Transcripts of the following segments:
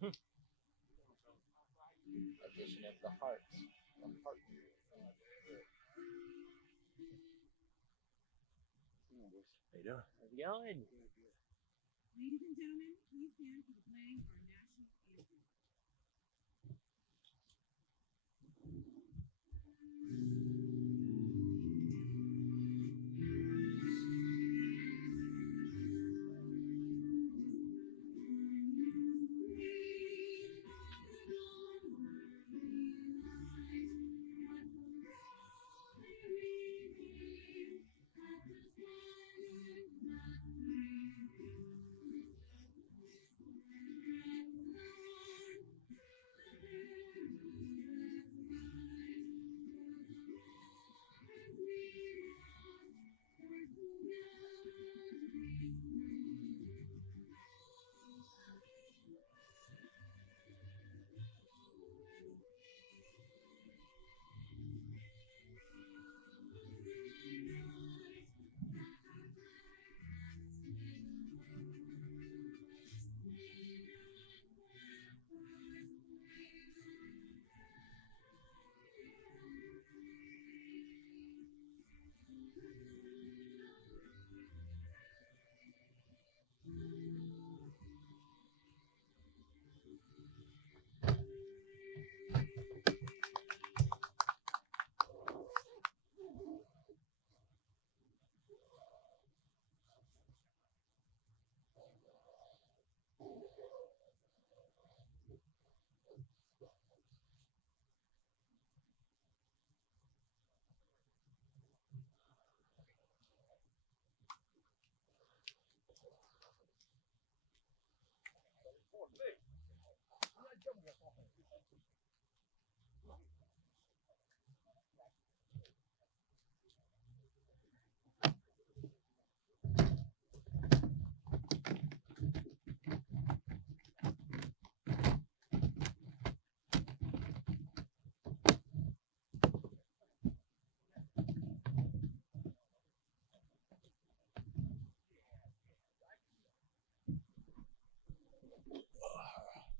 Addition of the hearts. How you doing? How's it going? Ladies and gentlemen, please stand for the playing our national anthem.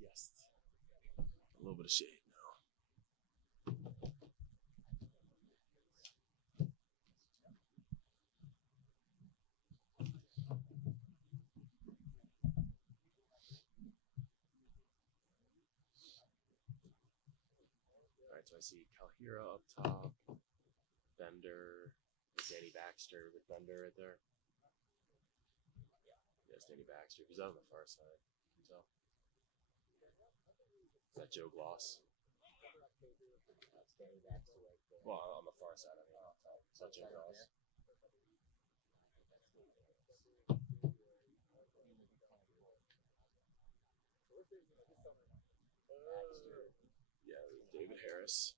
Yes. A little bit of shade now. All right, so I see Kalhira up top, Bender, Danny Baxter with Bender right there. Yes, Danny Baxter. Who's out on the far side? Can you tell? Is that Joe Gloss? Well, on the far side, I mean. Is that Joe Gloss? Yeah, David Harris.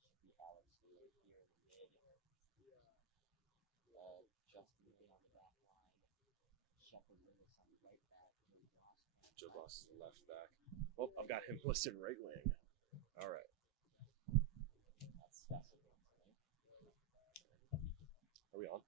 Joe Gloss is the left back. Well, I've got him listed right wing. All right. Are we on?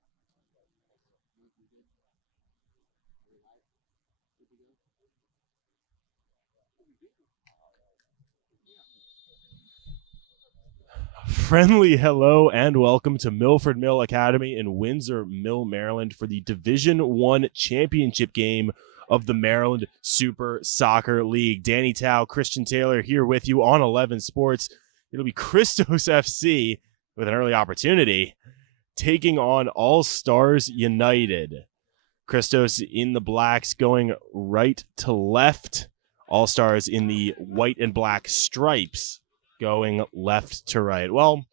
Friendly hello and welcome to Milford Mill Academy in Windsor Mill, Maryland for the Division I championship game of the Maryland Super Soccer League. Danny Tao, Christian Taylor here with you on 11 Sports. It'll be Christos FC with an early opportunity taking on AllStars United. Christos in the blacks going right to left. AllStars in the white and black stripes going left to right. Well,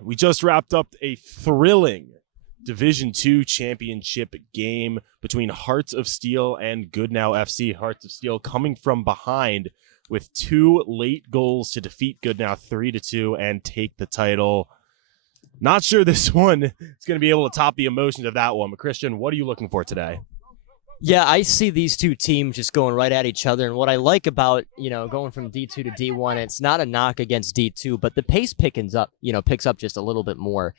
we just wrapped up a thrilling Division II championship game between Hearts of Steel and Goodnow FC. Hearts of Steel coming from behind with 2 late goals to defeat Goodnow 3-2 and take the title. Not sure this one is going to be able to top the emotions of that one. But Christian, what are you looking for today? Yeah, I see these two teams just going right at each other. And what I like about, going from D2 to D1, it's not a knock against D2, but the pace picks up just a little bit more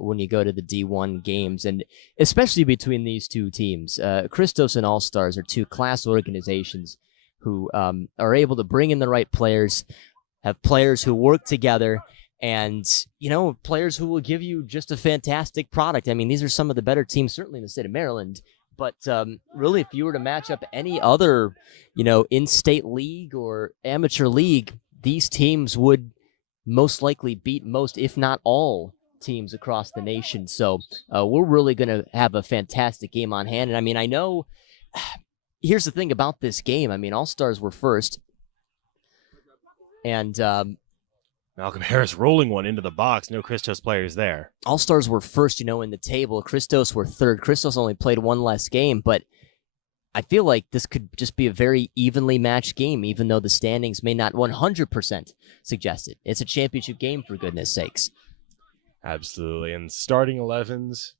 when you go to the D1 games. And especially between these two teams. Christos and AllStars are two class organizations who are able to bring in the right players, have players who work together, and, players who will give you just a fantastic product. I mean, these are some of the better teams, certainly in the state of Maryland. But really, if you were to match up any other, in-state league or amateur league, these teams would most likely beat most, if not all, teams across the nation. So we're really going to have a fantastic game on hand. And I mean, I know, here's the thing about this game. I mean, AllStars were first. And Malcolm Harris rolling one into the box. No Christos players there. AllStars were first, in the table. Christos were third. Christos only played one less game, but I feel like this could just be a very evenly matched game, even though the standings may not 100% suggest it. It's a championship game, for goodness sakes. Absolutely. And starting 11s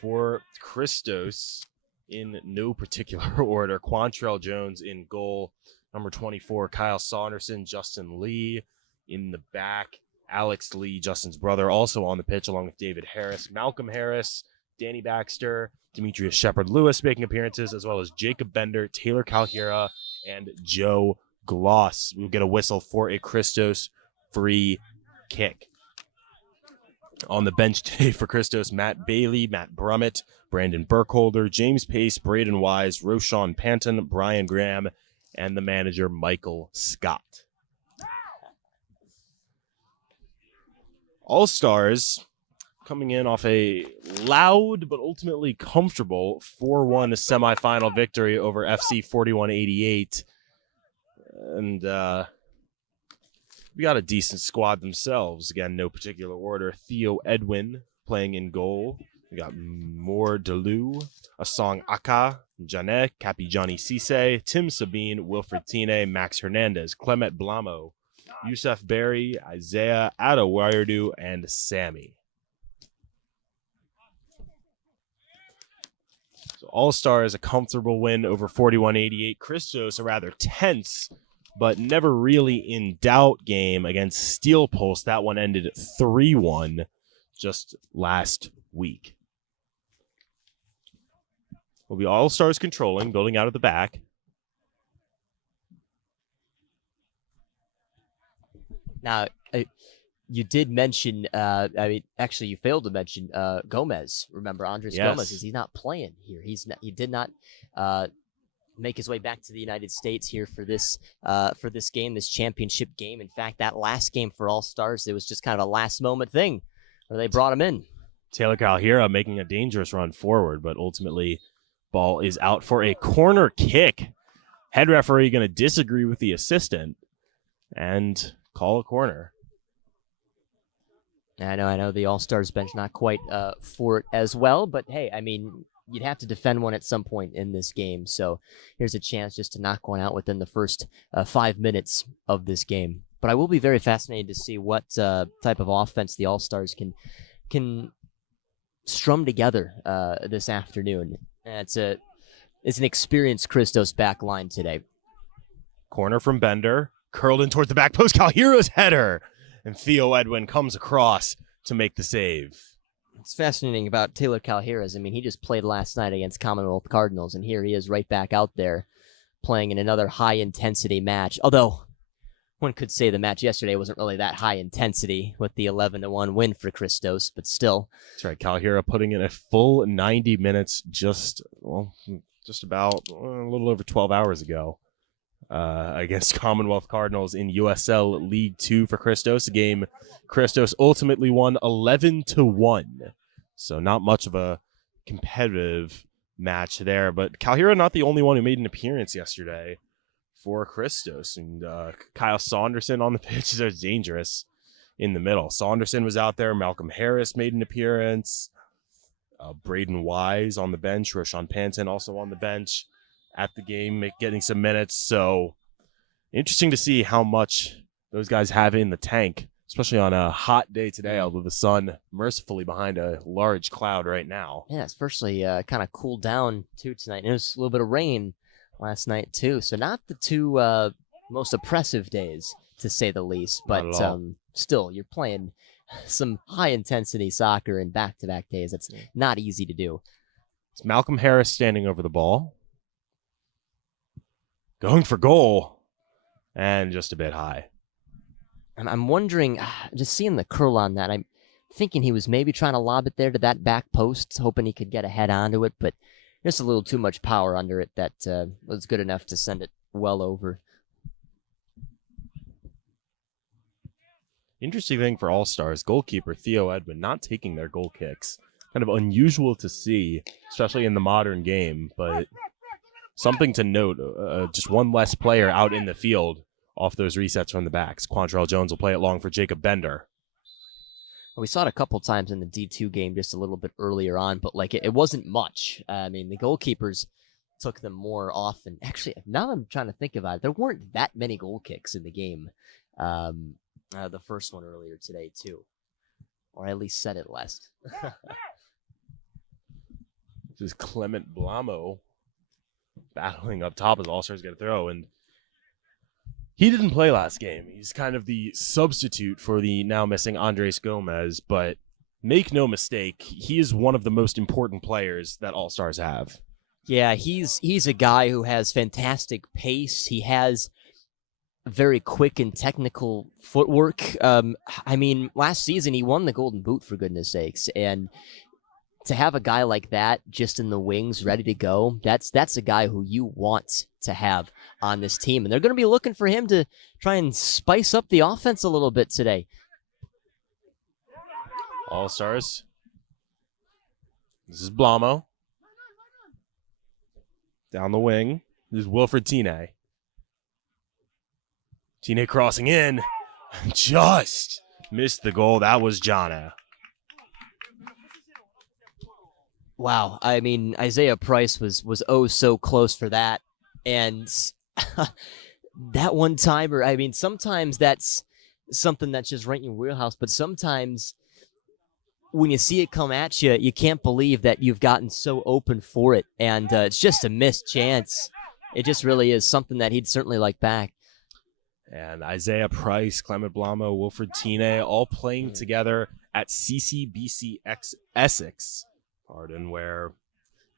for Christos in no particular order. Quantrell Jones in goal. Number 24, Kyle Saunderson, Justin Lee in the back. Alex Lee, Justin's brother, also on the pitch along with David Harris. Malcolm Harris, Danny Baxter, Demetrius Shepard-Lewis making appearances, as well as Jacob Bender, Taylor Calhira, and Joe Gloss. We'll get a whistle for a Christos free kick. On the bench today for Christos, Matt Bailey, Matt Brummett, Brandon Burkholder, James Pace, Braden Wise, Roshan Panton, Brian Graham, and the manager, Michael Scott. AllStars coming in off a loud but ultimately comfortable 4-1 semifinal victory over FC 4188. And we got a decent squad themselves. Again, no particular order. Theo Edwin playing in goal. We got Moore Deleu, Asong Aka, Janet, Capi Johnny Cisse, Tim Sabine, Wilfred Tine, Max Hernandez, Clement Blamo, Yusuf Berry, Isaiah Adewayardu, and Sammy. So AllStars a comfortable win over 4188. Christos a rather tense but never really in doubt game against Steel Pulse. That one ended 3-1 just last week. Will be AllStars controlling, building out of the back. Now, you did mention, actually, you failed to mention Gomez. Remember, Andres Gomez, he's not playing here. He did not make his way back to the United States here for this game, this championship game. In fact, that last game for AllStars, it was just kind of a last-moment thing where they brought him in. Taylor Calhira making a dangerous run forward, but ultimately ball is out for a corner kick. Head referee going to disagree with the assistant and call a corner. I know the AllStars bench not quite for it as well, but hey, I mean, you'd have to defend one at some point in this game, so here's a chance just to knock one out within the first 5 minutes of this game. But I will be very fascinated to see what type of offense the AllStars can strum together this afternoon. It's an experienced Christos back line today. Corner from Bender, curled in towards the back post. Calhira's header, and Theo Edwin comes across to make the save. It's fascinating about Taylor Calhira's. I mean, he just played last night against Commonwealth Cardinals, and here he is right back out there playing in another high-intensity match. Although, one could say the match yesterday wasn't really that high intensity with the 11-1 win for Christos, but still. That's right, Calhira putting in a full 90 minutes just about a little over 12 hours ago against Commonwealth Cardinals in USL League 2 for Christos, a game Christos ultimately won 11-1. So not much of a competitive match there, but Calhira not the only one who made an appearance yesterday for Christos. And Kyle Saunderson on the pitch is dangerous in the middle. Saunderson was out there. Malcolm Harris made an appearance. Braden Wise on the bench. Roshan Panton also on the bench at the game, getting some minutes. So interesting to see how much those guys have in the tank, especially on a hot day today, although the sun mercifully behind a large cloud right now. Yeah, it's firstly kind of cooled down too tonight. It was a little bit of rain last night too, so not the two most oppressive days, to say the least, but still, you're playing some high-intensity soccer in back-to-back days. That's not easy to do. It's Malcolm Harris standing over the ball. Going for goal. And just a bit high. I'm wondering, just seeing the curl on that, I'm thinking he was maybe trying to lob it there to that back post, hoping he could get a head onto it, but just a little too much power under it that was good enough to send it well over. Interesting thing for All-Stars, goalkeeper Theo Edmond not taking their goal kicks. Kind of unusual to see, especially in the modern game, but something to note, just one less player out in the field off those resets from the backs. Quantrell Jones will play it long for Jacob Bender. We saw it a couple times in the D2 game just a little bit earlier on, but like it wasn't much. I mean, the goalkeepers took them more often. Actually, now I'm trying to think about it, there weren't that many goal kicks in the game. The first one earlier today, too. Or I at least said it last. This is Clement Blamo battling up top as All-Stars get a throw, and he didn't play last game. He's kind of the substitute for the now missing Andres Gomez, but make no mistake, he is one of the most important players that All-Stars have. Yeah, he's a guy who has fantastic pace. He has very quick and technical footwork. I mean, last season he won the Golden Boot, for goodness sakes, and to have a guy like that just in the wings ready to go, that's a guy who you want to have on this team. And they're going to be looking for him to try and spice up the offense a little bit today. All-Stars. This is Blamo. Down the wing. This is Wilfred Tine. Tine crossing in. Just missed the goal. That was Jana. Wow, I mean, Isaiah Price was oh so close for that. And that one-timer, I mean, sometimes that's something that's just right in your wheelhouse, but sometimes when you see it come at you, you can't believe that you've gotten so open for it, and it's just a missed chance. It just really is something that he'd certainly like back. And Isaiah Price, Clement Blamo, Wilfred Tine, all playing together at CCBC Essex. Where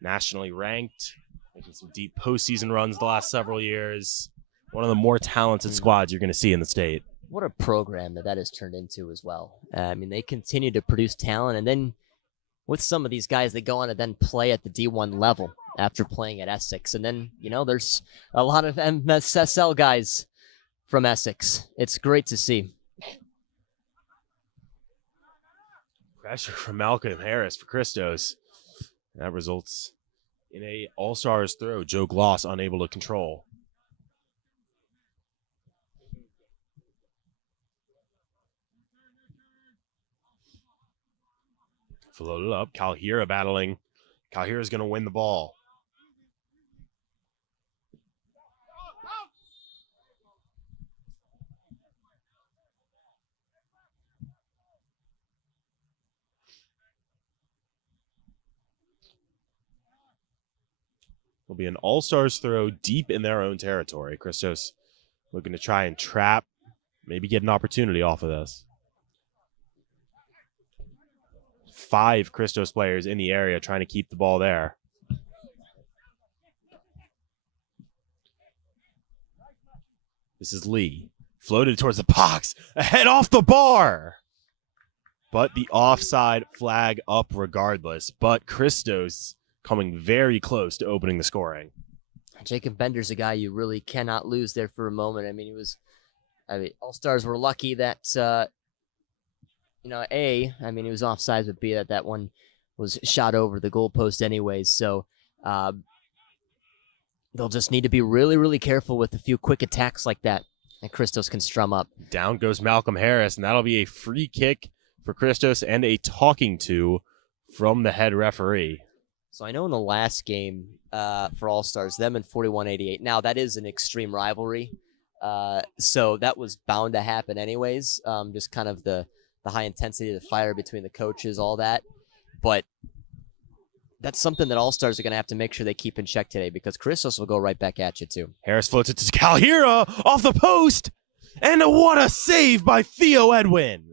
nationally ranked, making some deep postseason runs the last several years. One of the more talented squads you're going to see in the state. What a program that has turned into as well. I mean, they continue to produce talent, and then with some of these guys, they go on to then play at the D1 level after playing at Essex. And then, you know, there's a lot of MSSL guys from Essex. It's great to see. Pressure from Malcolm Harris for Christos. That results in a All-Stars throw. Joe Gloss unable to control. Floated up. Kalhira battling. Kalhira's going to win the ball. Will be an All-Stars throw deep in their own territory. Christos looking to try and trap, maybe get an opportunity off of this. 5 Christos players in the area trying to keep the ball there. This is Lee. Floated towards the box. A head off the bar. But the offside flag up regardless. But Christos coming very close to opening the scoring. Jacob Bender's a guy you really cannot lose there for a moment. I mean, All-Stars were lucky that, A, I mean, he was offsides, but B, that one was shot over the goalpost anyways. So they'll just need to be really, really careful with a few quick attacks like that Christos can strum up. Down goes Malcolm Harris, and that'll be a free kick for Christos and a talking to from the head referee. So I know in the last game for All-Stars, them and 4188. Now, that is an extreme rivalry, so that was bound to happen anyways, just kind of the high intensity, the fire between the coaches, all that. But that's something that All-Stars are going to have to make sure they keep in check today, because Christos will go right back at you, too. Harris floats it to Kalhira off the post, and what a save by Theo Edwin.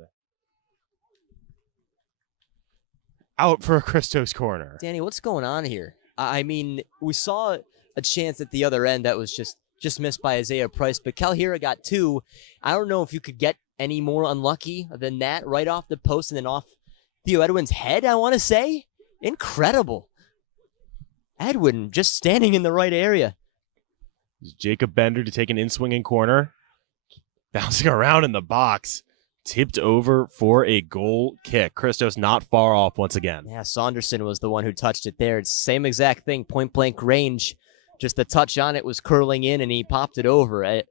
Out for a Christos corner. Danny, what's going on here? I mean, we saw a chance at the other end that was just just missed by Isaiah Price, but Calhira got 2. I don't know if you could get any more unlucky than that, right off the post and then off Theo Edwin's head, I want to say. Incredible. Edwin just standing in the right area. Jacob Bender to take an in-swinging corner. Bouncing around in the box. Tipped over for a goal kick. Christos not far off once again. Yeah, Saunderson was the one who touched it there. It's the same exact thing, point-blank range. Just the touch on it was curling in, and he popped it over.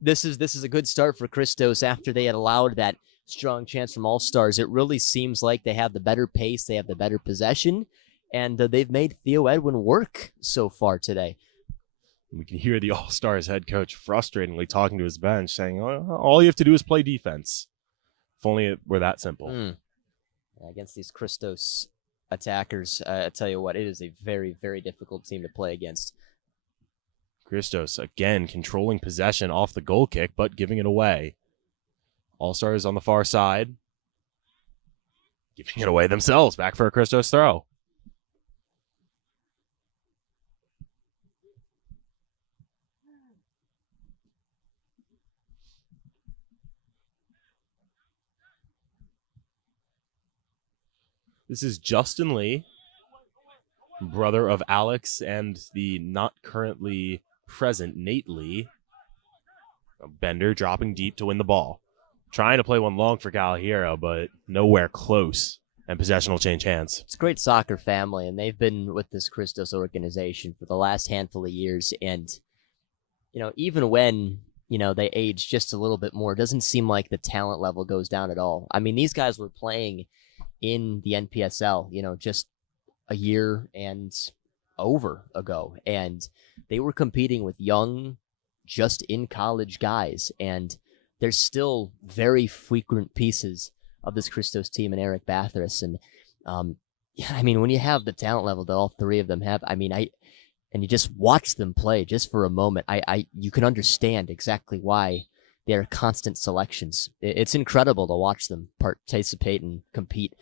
This is a good start for Christos after they had allowed that strong chance from AllStars. It really seems like they have the better pace, they have the better possession, and they've made Theo Edwin work so far today. We can hear the AllStars head coach frustratingly talking to his bench, saying, "Oh, all you have to do is play defense." If only it were that simple. Yeah, against these Christos attackers, I tell you what, it is a very, very difficult team to play against. Christos, again, controlling possession off the goal kick, but giving it away. AllStars on the far side. Giving it away themselves. Back for a Christos throw. This is Justin Lee, brother of Alex and the not currently present Nate Lee. Bender dropping deep to win the ball. Trying to play one long for Calhiro, but nowhere close. And possession will change hands. It's a great soccer family, and they've been with this Christos organization for the last handful of years. And, even when, they age just a little bit more, it doesn't seem like the talent level goes down at all. I mean, these guys were playing in the NPSL, just a year and over ago. And they were competing with young, just in college guys. And there's still very frequent pieces of this Christos team and Eric Bathurst. And, when you have the talent level that all three of them have, and you just watch them play just for a moment, you can understand exactly why they're constant selections. It's incredible to watch them participate and compete.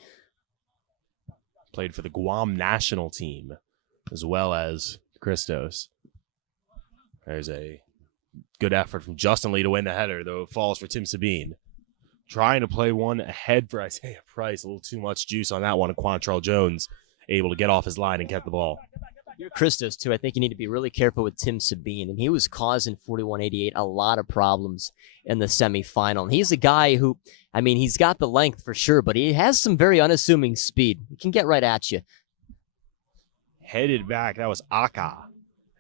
Played for the Guam national team as well as Christos. There's a good effort from Justin Lee to win the header, though it falls for Tim Sabine. Trying to play one ahead for Isaiah Price. A little too much juice on that one. And Quantrell Jones able to get off his line and get the ball. You're Christos, too. I think you need to be really careful with Tim Sabine. And he was causing 4188 a lot of problems in the semifinal. And he's a guy who, he's got the length for sure, but he has some very unassuming speed. He can get right at you. Headed back. That was Aka.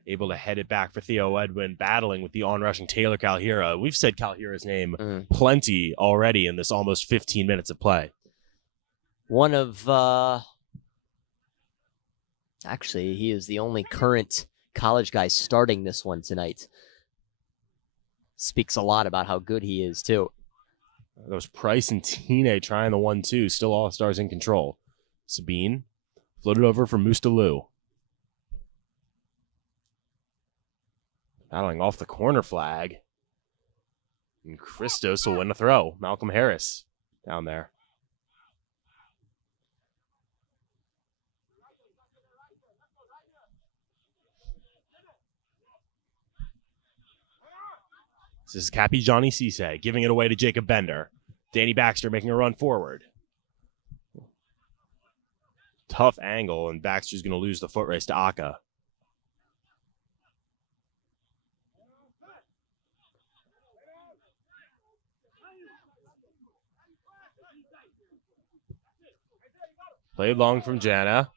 Able to head it back for Theo Edwin, battling with the on-rushing Taylor Calhira. We've said Calhira's name plenty already in this almost 15 minutes of play. One of, actually, he is the only current college guy starting this one tonight. Speaks a lot about how good he is, too. That was Price and Tine trying the 1-2. Still AllStars in control. Sabine floated over for Mustaloo. Battling off the corner flag. And Christos will win a throw. Malcolm Harris down there. This is Cappy Johnny Cisse giving it away to Jacob Bender. Danny Baxter making a run forward. Tough angle, and Baxter's going to lose the foot race to Aka. Played long from Jana.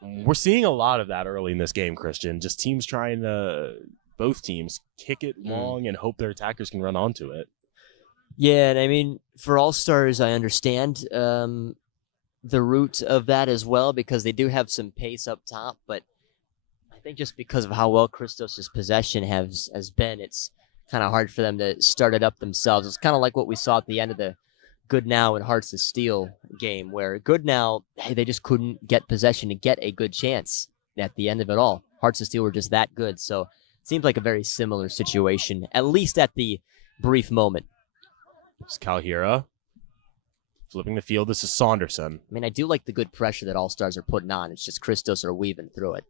We're seeing a lot of that early in this game, Christian. Just teams trying to, both teams, kick it long and hope their attackers can run onto it. Yeah, and for AllStars, I understand the root of that as well, because they do have some pace up top, but I think just because of how well Christos' possession has been, it's kind of hard for them to start it up themselves. It's kind of like what we saw at the end of the Goodnow and Hearts of Steel game, where Goodnow, they just couldn't get possession to get a good chance at the end of it all. Hearts of Steel were just that good, so it seems like a very similar situation, at least at the brief moment. It's Calhira flipping the field. This is Saunderson. I do like the good pressure that AllStars are putting on. It's just Christos are weaving through it.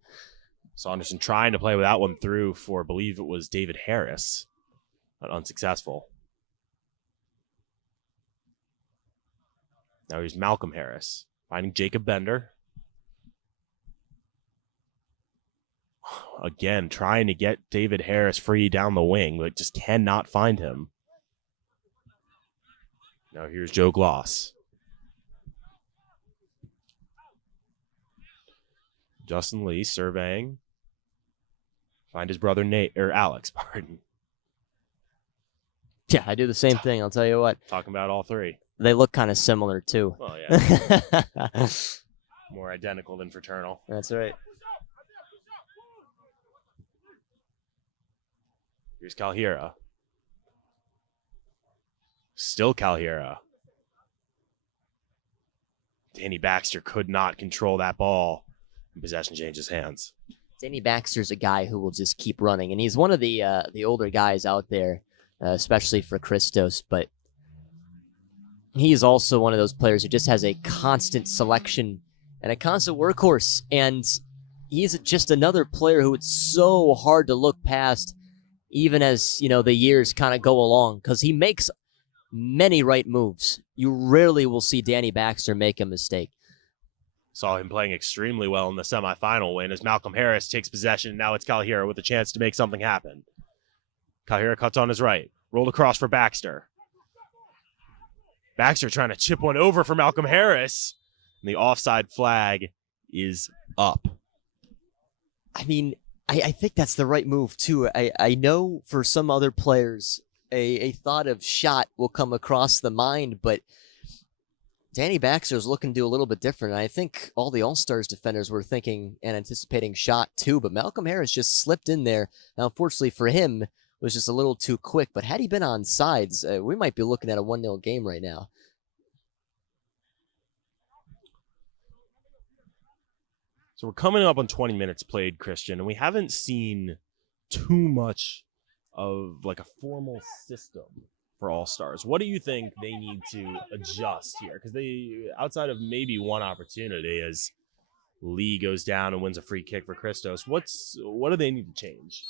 Saunderson trying to play with that one through for, I believe it was David Harris, but unsuccessful. Now here's Malcolm Harris finding Jacob Bender. Again, trying to get David Harris free down the wing, but just cannot find him. Now here's Joe Gloss. Justin Lee surveying. Find his brother Nate, or Alex, pardon. Yeah, I do the same thing. I'll tell you what. Talking about all three. They look kind of similar, too. Well, yeah. More identical than fraternal. That's right. Here's Calhira. Still Calhira. Danny Baxter could not control that ball. Possession changes hands. Danny Baxter's a guy who will just keep running, and he's one of the older guys out there, especially for Christos, but he is also one of those players who just has a constant selection and a constant workhorse, and he's just another player who it's so hard to look past even as, you know, the years kind of go along, because he makes many right moves. You rarely will see Danny Baxter make a mistake. Saw him playing extremely well in the semifinal win as Malcolm Harris takes possession. Now it's Calhira with a chance to make something happen. Calhira cuts on his right. Rolled across for Baxter. Baxter trying to chip one over for Malcolm Harris. And the offside flag is up. I mean, I think that's the right move, too. I know for some other players, a thought of shot will come across the mind, but Danny Baxter is looking to do a little bit different. I think all the All-Stars defenders were thinking and anticipating shot too, but Malcolm Harris just slipped in there. Now, unfortunately for him, it was just a little too quick, but had he been on sides, we might be looking at a 1-0 game right now. So we're coming up on 20 minutes played, Christian, and we haven't seen too much of like a formal system for All-Stars. What do you think they need to adjust here? Because they, outside of maybe one opportunity, as Lee goes down and wins a free kick for Christos, what do they need to change?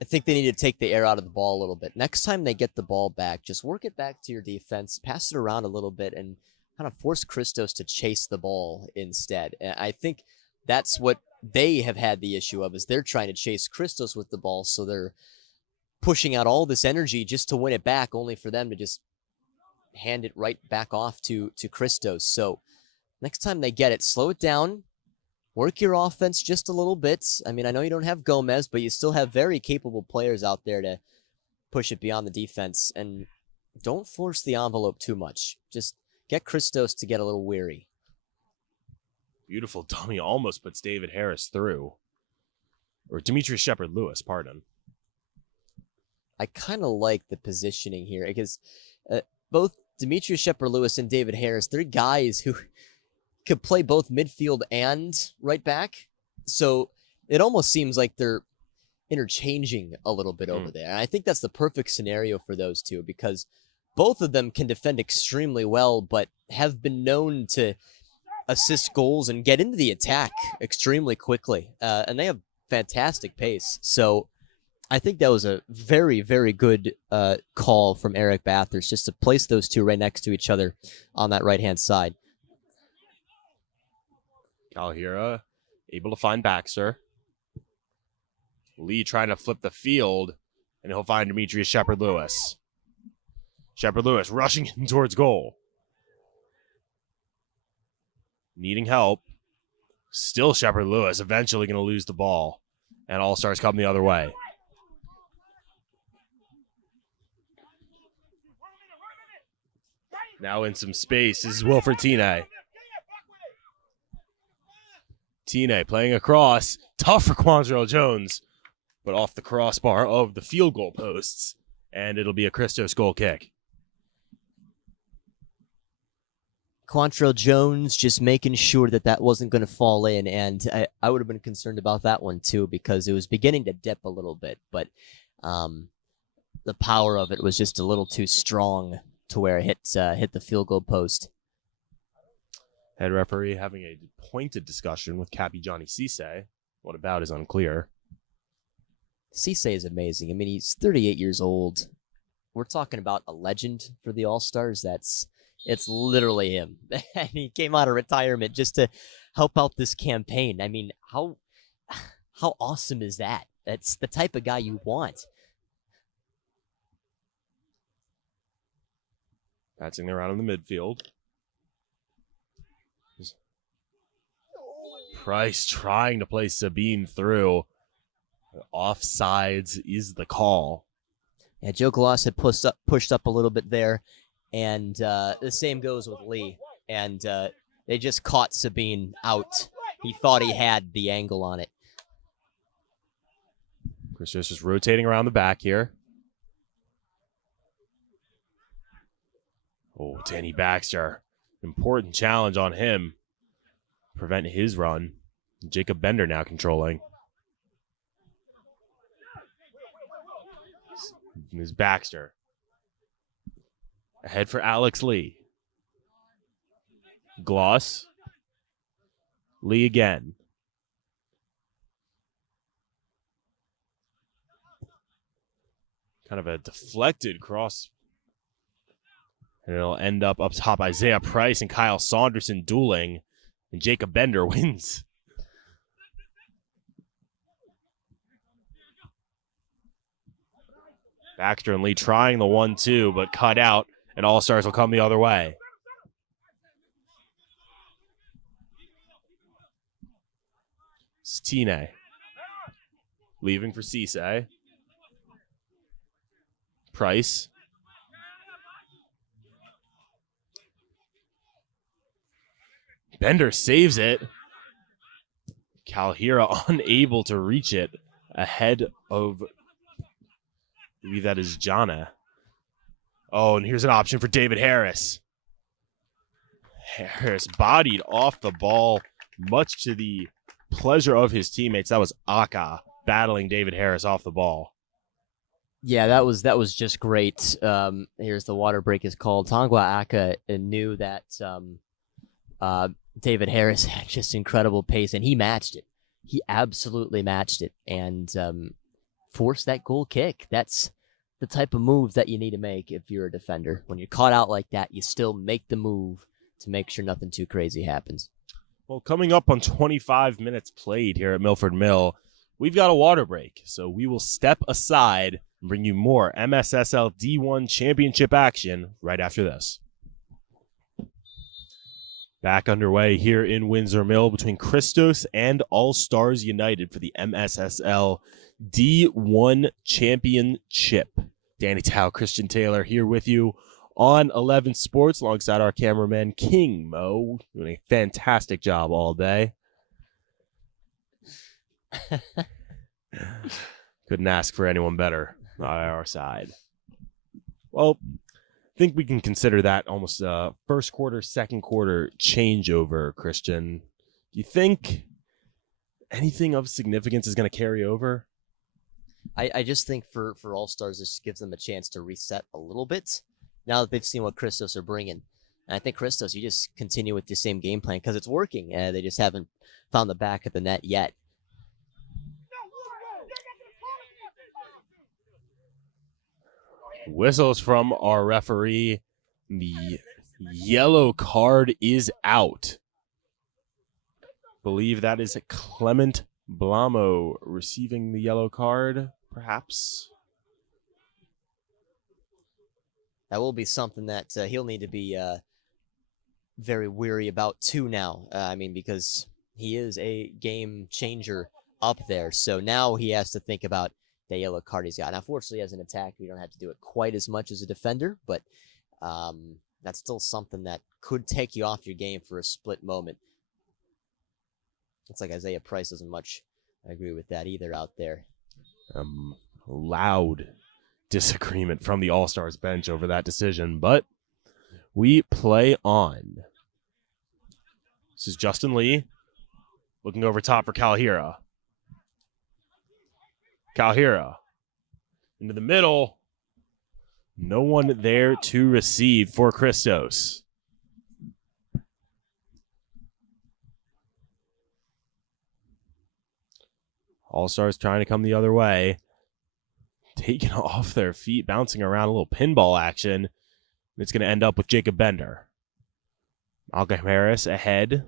I think they need to take the air out of the ball a little bit. Next time they get the ball back, just work it back to your defense, pass it around a little bit, and kind of force Christos to chase the ball instead. And I think that's what they have had the issue of, is they're trying to chase Christos with the ball, so they're pushing out all this energy just to win it back, only for them to just hand it right back off to Christos. So next time they get it, slow it down, work your offense just a little bit. I mean, I know you don't have Gomez, but you still have very capable players out there to push it beyond the defense, and don't force the envelope too much. Just get Christos to get a little weary. Beautiful dummy, almost puts David Harris through. Or Demetrius Shepard-Lewis, pardon. I kind of like the positioning here because both Demetrius Shepard-Lewis and David Harris, they're guys who could play both midfield and right back. So it almost seems like they're interchanging a little bit over there. And I think that's the perfect scenario for those two, because both of them can defend extremely well, but have been known to assist goals and get into the attack extremely quickly. And they have fantastic pace. So I think that was a very, very good call from Eric Bathurst, just to place those two right next to each other on that right-hand side. Calhira able to find Baxter. Lee trying to flip the field, and he'll find Demetrius Shepard-Lewis. Shepard-Lewis rushing in towards goal. Needing help. Still Shepard-Lewis eventually going to lose the ball, and All-Stars come the other way. Now in some space, this is Wilfred Tine. Tine playing across. Tough for Quantrell Jones, but off the crossbar of the field goal posts. And it'll be a Christos goal kick. Quantrell Jones just making sure that that wasn't going to fall in, and I would have been concerned about that one too, because it was beginning to dip a little bit, but the power of it was just a little too strong to where it hit the field goal post. Head referee having a pointed discussion with Cappy Johnny Cisse What about is unclear. Cisse is amazing. I mean, he's 38 years old. We're talking about a legend for the All-Stars. It's literally him. And he came out of retirement just to help out this campaign. I mean, how awesome is that? That's the type of guy you want. Passing around in the midfield. Price trying to play Sabine through. Offsides is the call. Yeah, Joe Gloss had pushed up a little bit there, and the same goes with Lee. And they just caught Sabine out. He thought he had the angle on it. Christos just rotating around the back here. Oh, Danny Baxter. Important challenge on him. Prevent his run. Jacob Bender now controlling. Ms. Baxter. Ahead for Alex Lee. Gloss. Lee again. Kind of a deflected cross. And it'll end up top. Isaiah Price and Kyle Saunderson dueling. And Jacob Bender wins. Baxter and Lee trying the 1-2, but cut out. And All-Stars will come the other way. This is Tine. Leaving for Cisse. Price. Bender saves it. Kalhira unable to reach it ahead of, I believe that is Jana. Oh, and here's an option for David Harris. Harris bodied off the ball, much to the pleasure of his teammates. That was Aka battling David Harris off the ball. Yeah, that was just great. Here's the water break is called. Tangwa Aka knew that David Harris had just incredible pace, and he matched it. He absolutely matched it and forced that goal kick. That's the type of move that you need to make if you're a defender. When you're caught out like that, you still make the move to make sure nothing too crazy happens. Well, coming up on 25 minutes played here at Milford Mill, we've got a water break, so we will step aside and bring you more MSSL D1 Championship action right after this. Back underway here in Windsor Mill between Christos and AllStars United for the MSSL D1 Championship. Danny Tao, Christian Taylor here with you on 11 Sports alongside our cameraman King Mo, doing a fantastic job all day. Couldn't ask for anyone better on our side. Well, I think we can consider that almost a first quarter, second quarter changeover, Christian. Do you think anything of significance is going to carry over? I just think for All-Stars, this gives them a chance to reset a little bit now that they've seen what Christos are bringing. And I think Christos, you just continue with the same game plan because it's working. They just haven't found the back of the net yet. Whistles from our referee. The yellow card is out. Believe that is Clement Blamo receiving the yellow card, perhaps. That will be something that he'll need to be very weary about too now. I mean, because he is a game changer up there. So now he has to think about the yellow card he's got. Now, fortunately, as an attacker, you don't have to do it quite as much as a defender, but that's still something that could take you off your game for a split moment. It's like Isaiah Price doesn't much agree with that either out there. Loud disagreement from the All-Stars bench over that decision, but we play on. This is Justin Lee looking over top for Kalhira. Kalhira into the middle. No one there to receive for Christos. All-Stars trying to come the other way. Taken off their feet, bouncing around, a little pinball action. It's going to end up with Jacob Bender. Malcolm Harris ahead.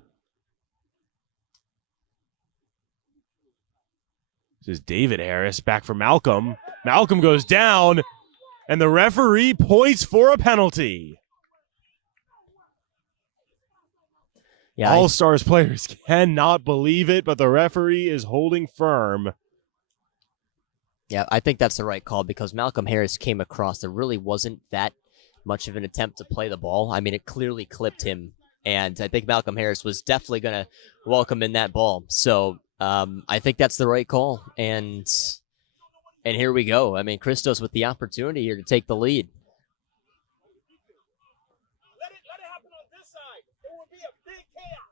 This is David Harris back for Malcolm. Malcolm goes down, and the referee points for a penalty. Yeah, All-Stars players cannot believe it, but the referee is holding firm. Yeah, I think that's the right call because Malcolm Harris came across. There really wasn't that much of an attempt to play the ball. I mean, it clearly clipped him, and I think Malcolm Harris was definitely going to welcome in that ball. So I think that's the right call, and here we go. I mean, Christos with the opportunity here to take the lead. Let it happen on this side. It will be a big chaos.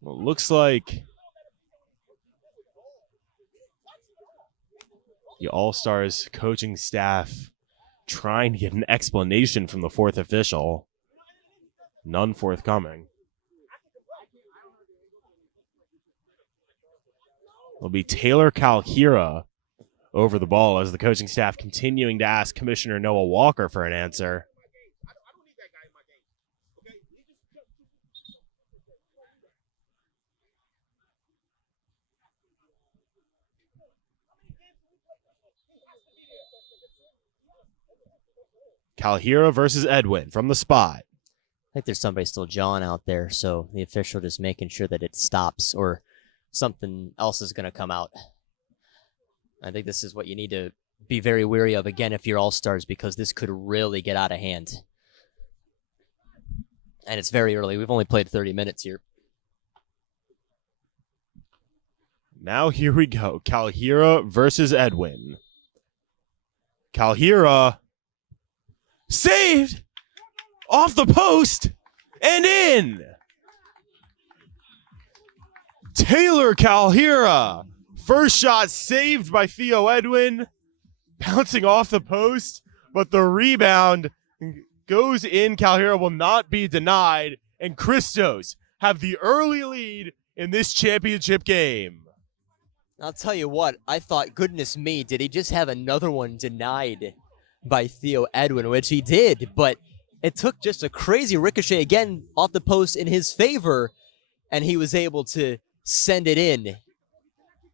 Well, it looks like the All-Stars coaching staff trying to get an explanation from the fourth official. None forthcoming. It'll be Taylor Kalhira over the ball as the coaching staff continuing to ask Commissioner Noah Walker for an answer. Kalhira versus Edwin from the spot. I think there's somebody still jawing out there, so the official just making sure that it stops or something else is going to come out. I think this is what you need to be very wary of, again, if you're All-Stars, because this could really get out of hand. And it's very early. We've only played 30 minutes here. Now here we go. Kalhira versus Edwin. Kalhira saved off the post and in. Taylor Kalhira. First shot saved by Theo Edwin. Bouncing off the post, but the rebound goes in. Kalhira will not be denied. And Christos have the early lead in this championship game. I'll tell you what, I thought, goodness me, did he just have another one denied by Theo Edwin, which he did, but it took just a crazy ricochet again off the post in his favor, and he was able to send it in.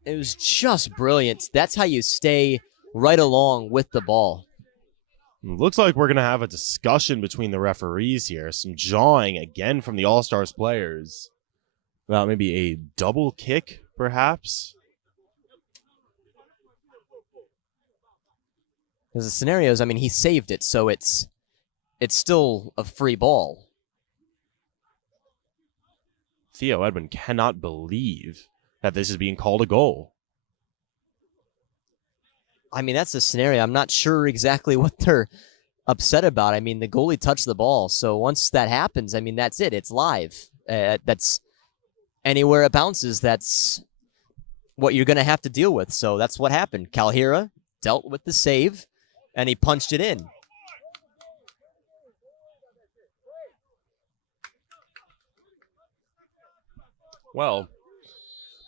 It was just brilliant. That's how you stay right along with the ball. Looks like we're going to have a discussion between the referees here. Some jawing again from the All-Stars players about maybe a double kick, perhaps. Because the scenarios, I mean, he saved it, so it's still a free ball. Theo Edwin cannot believe that this is being called a goal. I mean, that's the scenario. I'm not sure exactly what they're upset about. I mean, the goalie touched the ball, so once that happens, I mean, that's it. It's live. That's anywhere it bounces, that's what you're going to have to deal with. So that's what happened. Kalhira dealt with the save, and he punched it in. Well,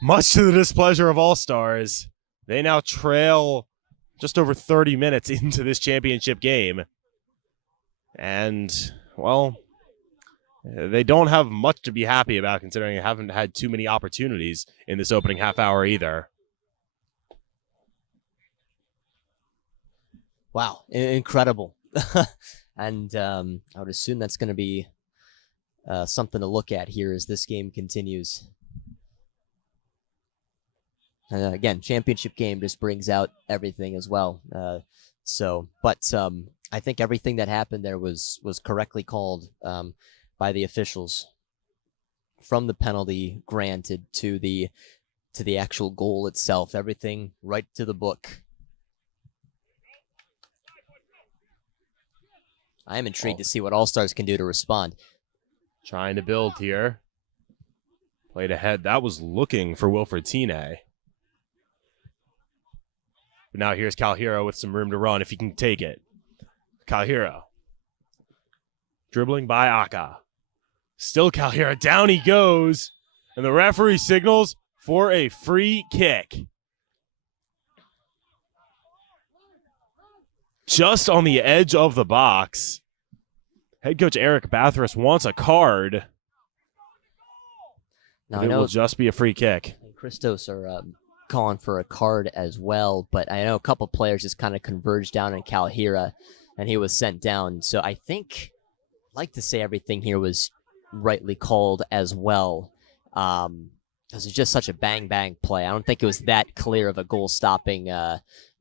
much to the displeasure of All-Stars, they now trail just over 30 minutes into this championship game. And, well, they don't have much to be happy about considering they haven't had too many opportunities in this opening half hour either. Wow, incredible. And I would assume that's going to be something to look at here as this game continues. Again, championship game just brings out everything as well. But I think everything that happened there was correctly called by the officials, from the penalty granted to the actual goal itself. Everything right to the book. I am intrigued to see what All-Stars can do to respond. Trying to build here. Played ahead. That was looking for Wilfred Tine. But now here's Kalhira with some room to run if he can take it. Kalhira Dribbling by Aka. Still Calhera. Down he goes. And the referee signals for a free kick. Just on the edge of the box. Head coach Eric Bathurst wants a card. Now, But I it know will just be a free kick. Christos are calling for a card as well, but I know a couple players just kind of converged down on Calhera, and he was sent down. So I think, I'd like to say everything here was rightly called as well, because it's just such a bang-bang play. I don't think it was that clear of a goal-stopping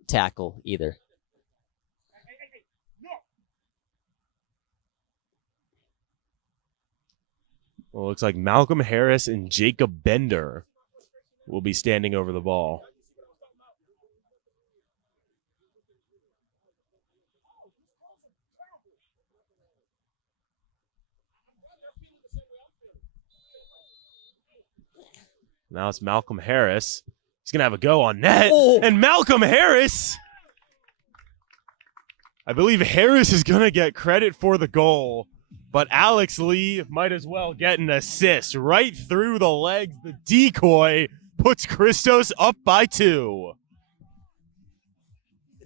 tackle either. Well, it looks like Malcolm Harris and Jacob Bender will be standing over the ball. Now it's Malcolm Harris. He's going to have a go on net. Oh. And Malcolm Harris, I believe Harris is going to get credit for the goal. But Alex Lee might as well get an assist right through the legs. The decoy puts Christos up by 2.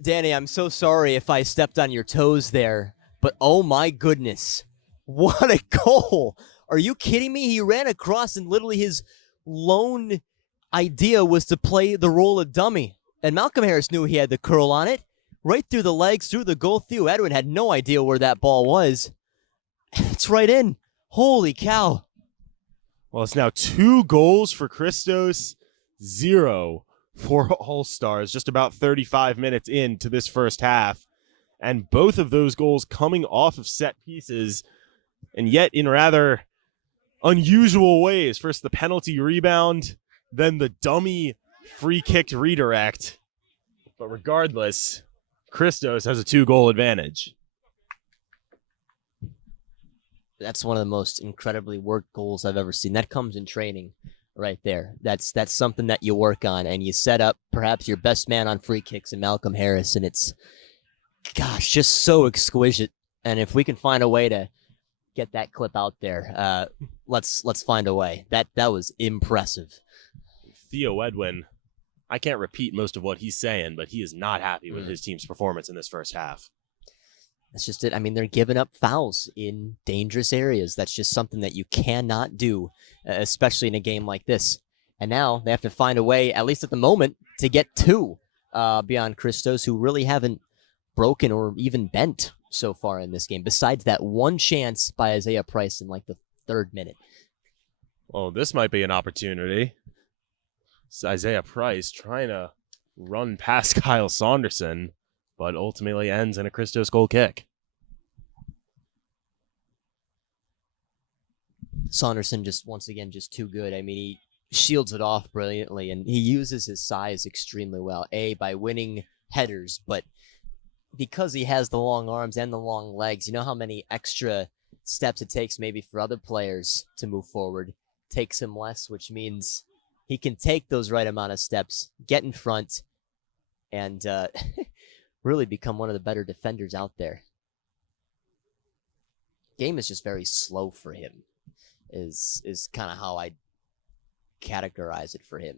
Danny, I'm so sorry if I stepped on your toes there, but oh my goodness, what a goal. Are you kidding me? He ran across and literally his lone idea was to play the role of dummy. And Malcolm Harris knew he had the curl on it. Right through the legs, through the goal. Theo Edwin had no idea where that ball was. It's right in. Holy cow. Well, it's now 2 goals for Christos, 0 for AllStars, just about 35 minutes into this first half. And both of those goals coming off of set pieces, and yet in rather unusual ways. First the penalty rebound, then the dummy free kick redirect. But regardless, Christos has a 2-goal advantage. That's one of the most incredibly worked goals I've ever seen. That comes in training right there. That's something that you work on, and you set up perhaps your best man on free kicks in Malcolm Harris, and it's, gosh, just so exquisite. And if we can find a way to get that clip out there, let's find a way. That was impressive. Theo Edwin, I can't repeat most of what he's saying, but he is not happy with his team's performance in this first half. That's just it. I mean, they're giving up fouls in dangerous areas. That's just something that you cannot do, especially in a game like this. And now they have to find a way, at least at the moment, to get 2 beyond Christos, who really haven't broken or even bent so far in this game, besides that one chance by Isaiah Price in like the 3rd minute. Well, this might be an opportunity. It's Isaiah Price trying to run past Kyle Saunderson, but ultimately ends in a Christos goal kick. Saunderson just, once again, just too good. I mean, he shields it off brilliantly, and he uses his size extremely well, by winning headers, but because he has the long arms and the long legs, you know how many extra steps it takes maybe for other players to move forward? Takes him less, which means he can take those right amount of steps, get in front, and really become one of the better defenders out there. Game is just very slow for him, is kind of how I categorize it for him.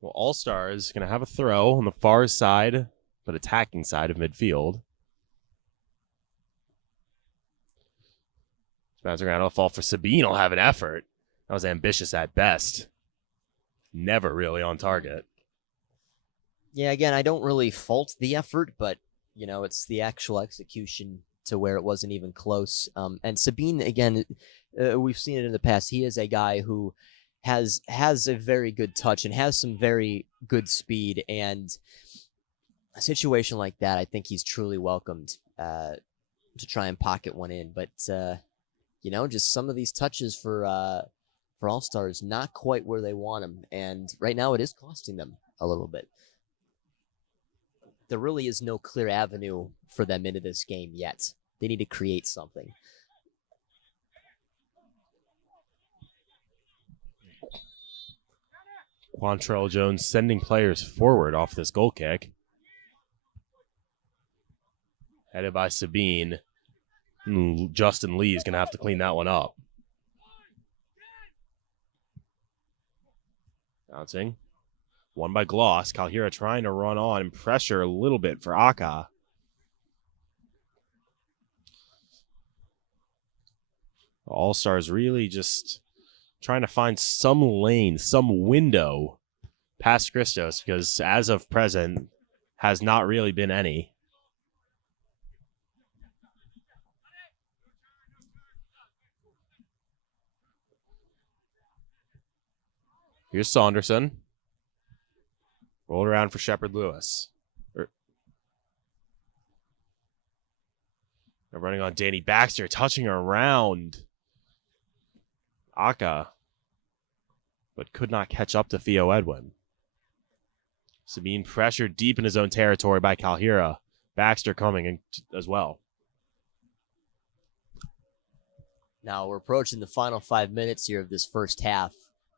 Well, AllStars is going to have a throw on the far side, but attacking side of midfield. Bouncing around, it'll fall for Sabine. Will have an effort. That was ambitious at best. Never really on target. Yeah, again, I don't really fault the effort, but, you know, it's the actual execution to where it wasn't even close. And Sabine, again, we've seen it in the past. He is a guy who has a very good touch and has some very good speed. And a situation like that, I think he's truly welcomed to try and pocket one in. But, you know, just some of these touches for AllStars, not quite where they want them. And right now it is costing them a little bit. There really is no clear avenue for them into this game yet. They need to create something. Quantrell Jones sending players forward off this goal kick. Headed by Sabine. Justin Lee is going to have to clean that one up. Bouncing. One by Gloss. Kalhira trying to run on and pressure a little bit for Aka. AllStars really just trying to find some lane, some window past Christos, because as of present, has not really been any. Here's Saunderson. Rolled around for Shepard Lewis. They're running on Danny Baxter, touching around Aka, but could not catch up to Theo Edwin. Sabine pressured deep in his own territory by Kalhira. Baxter coming in as well. Now we're approaching the final 5 minutes here of this first half.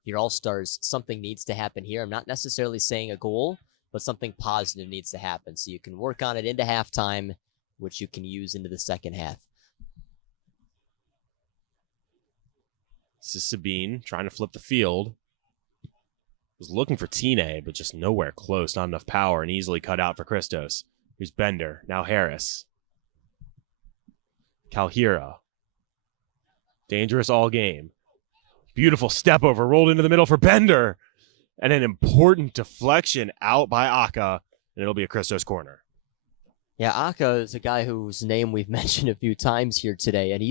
Your All-Stars, something needs to happen here. I'm not necessarily saying a goal, but something positive needs to happen. So you can work on it into halftime, which you can use into the second half. This is Sabine trying to flip the field. Was looking for Tine, but just nowhere close. Not enough power and easily cut out for Christos. Here's Bender. Now Harris. Kalhira. Dangerous all game. Beautiful step over. Rolled into the middle for Bender. And an important deflection out by Aka. And it'll be a Christos corner. Yeah, Aka is a guy whose name we've mentioned a few times here today. And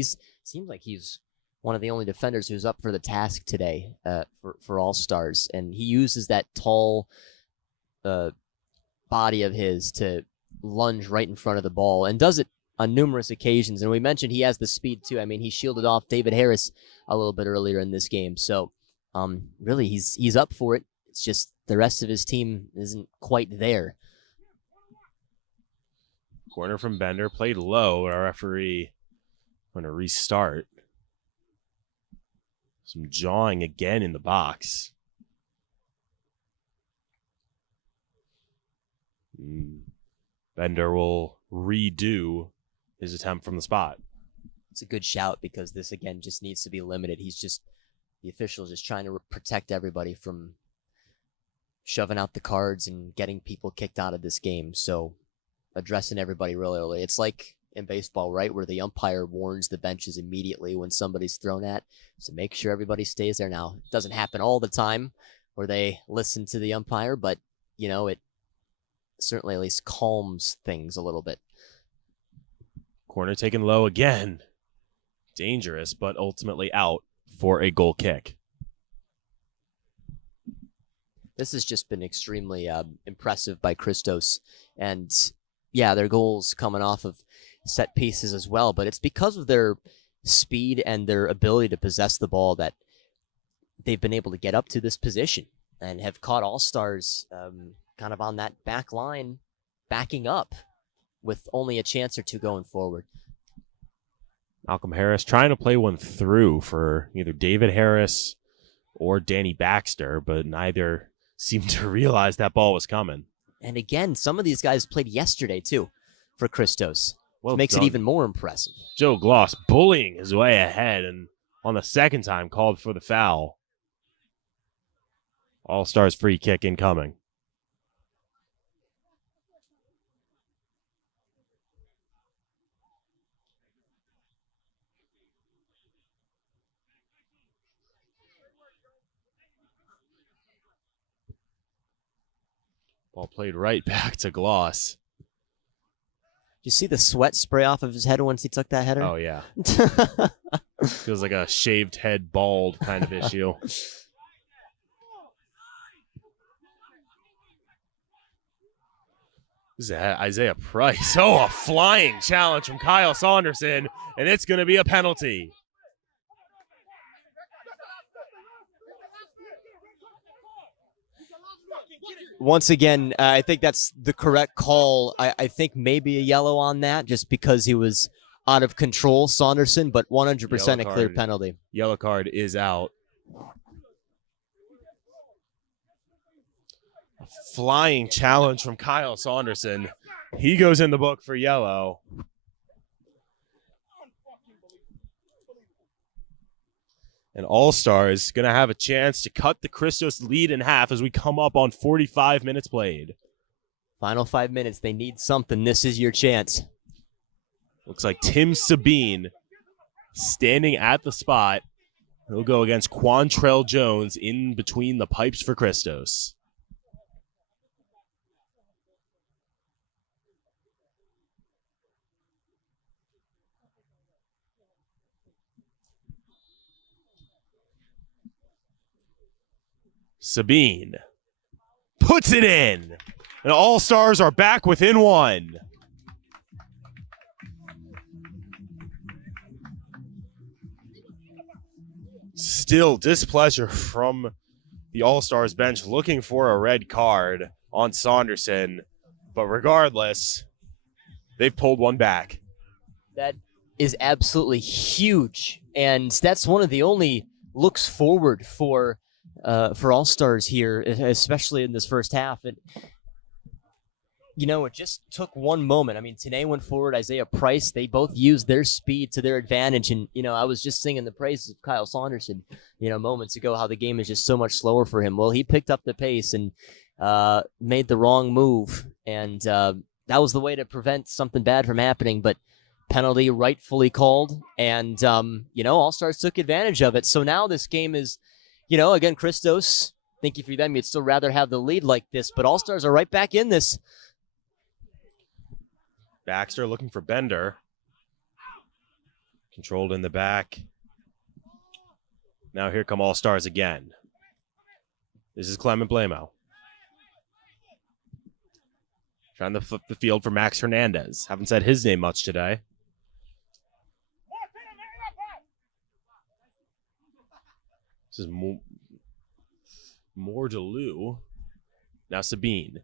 seems like he's one of the only defenders who's up for the task today for All-Stars. And he uses that tall body of his to lunge right in front of the ball and does it on numerous occasions. And we mentioned he has the speed too. I mean, he shielded off David Harris a little bit earlier in this game. So really, he's up for it. It's just the rest of his team isn't quite there. Corner from Bender, played low. Our referee going to restart. Some jawing again in the box. Bender will redo his attempt from the spot. It's a good shout because this, again, just needs to be limited. The official's just trying to protect everybody from shoving out the cards and getting people kicked out of this game. So addressing everybody really early. It's like in baseball, right, where the umpire warns the benches immediately when somebody's thrown at. So make sure everybody stays there now. It doesn't happen all the time where they listen to the umpire, but, you know, it certainly at least calms things a little bit. Corner taken low again. Dangerous, but ultimately out for a goal kick. This has just been extremely impressive by Christos. And, yeah, their goals coming off of set pieces as well, but it's because of their speed and their ability to possess the ball that they've been able to get up to this position and have caught All-Stars kind of on that back line, backing up with only a chance or two going forward. Malcolm Harris trying to play one through for either David Harris or Danny Baxter, but neither seemed to realize that ball was coming. And again, some of these guys played yesterday too for Christos. Well makes done. it even more impressive. Joe Gloss bullying his way ahead, and on the second time called for the foul. All-Stars free kick incoming. Ball played right back to Gloss. You see the sweat spray off of his head once he took that header? Oh, yeah. Feels like a shaved head, bald kind of issue. This is Isaiah Price. Oh, a flying challenge from Kyle Saunderson, and it's going to be a penalty. Once again, I think that's the correct call. I think maybe a yellow on that just because he was out of control, Saunderson, but 100% a clear penalty. Yellow card is out. A flying challenge from Kyle Saunderson. He goes in the book for yellow. And AllStars going to have a chance to cut the Christos lead in half as we come up on 45 minutes played. Final 5 minutes. They need something. This is your chance. Looks like Tim Sabine standing at the spot. He'll go against Quantrell Jones in between the pipes for Christos. Sabine puts it in. And AllStars are back within one. Still displeasure from the AllStars bench looking for a red card on Saunderson. But regardless, they've pulled one back. That is absolutely huge. And that's one of the only looks forward for AllStars here, especially in this first half. And it just took one moment. I mean, Tanae went forward, Isaiah Price. They both used their speed to their advantage. And, I was just singing the praises of Kyle Saunderson, moments ago, how the game is just so much slower for him. Well, he picked up the pace and made the wrong move. And that was the way to prevent something bad from happening. But penalty rightfully called. And, AllStars took advantage of it. So now this game is, again, Christos, thank you for them. You'd still rather have the lead like this. But AllStars are right back in this. Baxter looking for Bender. Controlled in the back. Now here come AllStars again. This is Clement Blamo. Trying to flip the field for Max Hernandez. Haven't said his name much today. This is Mordalou. Now Sabine.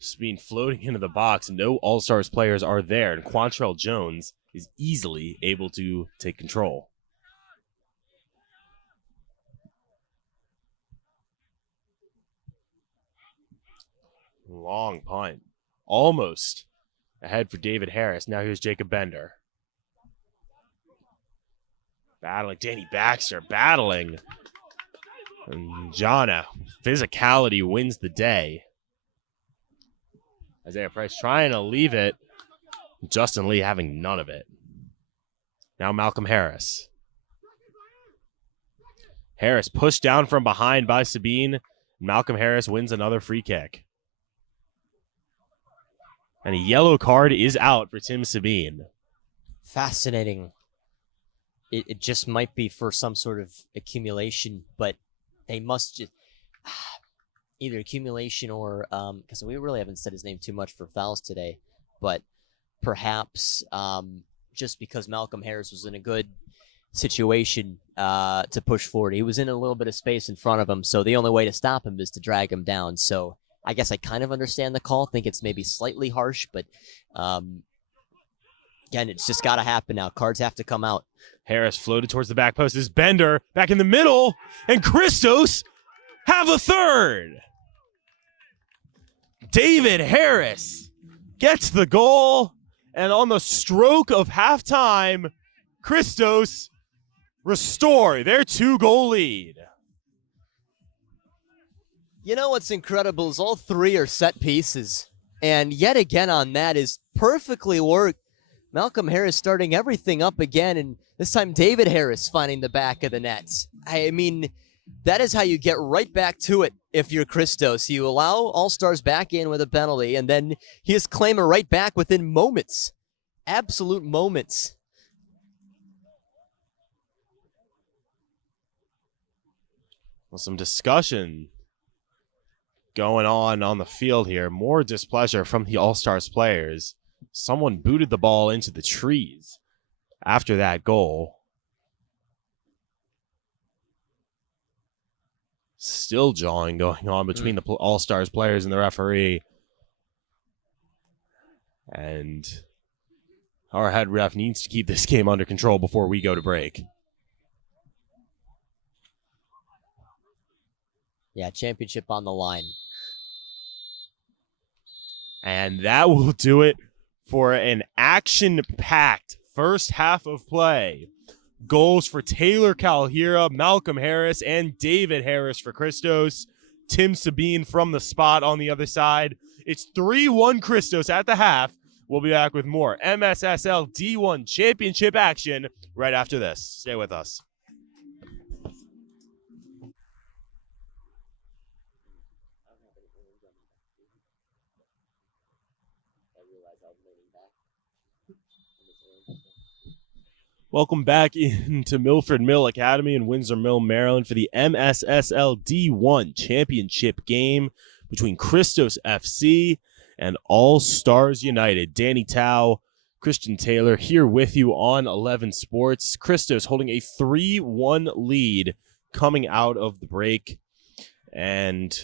Sabine floating into the box. No AllStars players are there. And Quantrell Jones is easily able to take control. Long punt. Almost ahead for David Harris. Now here's Jacob Bender. Battling. Danny Baxter battling. And Jana. Physicality wins the day. Isaiah Price trying to leave it. Justin Lee having none of it. Now Malcolm Harris. Harris pushed down from behind by Sabine. Malcolm Harris wins another free kick. And a yellow card is out for Tim Sabine. Fascinating. It just might be for some sort of accumulation, but they must just... either accumulation or because we really haven't said his name too much for fouls today, but perhaps just because Malcolm Harris was in a good situation to push forward. He was in a little bit of space in front of him, so the only way to stop him is to drag him down. So I guess I kind of understand the call. Think it's maybe slightly harsh, but again, it's just got to happen now. Cards have to come out. Harris floated towards the back post. This is Bender back in the middle, and Christos have a third. David Harris gets the goal, and on the stroke of halftime, Christos restore their 2-goal lead. What's incredible is all three are set pieces, and yet again on that is perfectly worked. Malcolm Harris starting everything up again, and this time David Harris finding the back of the net. I mean, that is how you get right back to it if you're Christos. You allow AllStars back in with a penalty, and then he is claiming right back within moments. Absolute moments. Well, some discussion going on the field here. More displeasure from the AllStars players. Someone booted the ball into the trees after that goal. Still jawing going on between the AllStars players and the referee. And our head ref needs to keep this game under control before we go to break. Yeah, championship on the line. And that will do it for an action-packed first half of play. Goals for Taylor Calhira, Malcolm Harris, and David Harris for Christos. Tim Sabine from the spot on the other side. It's 3-1 Christos at the half. We'll be back with more MSSL D1 Championship action right after this. Stay with us. Welcome back into Milford Mill Academy in Windsor Mill, Maryland for the MSSL D1 Championship game between Christos FC and AllStars United. Danny Tao, Christian Taylor here with you on 11 Sports. Christos holding a 3-1 lead coming out of the break. And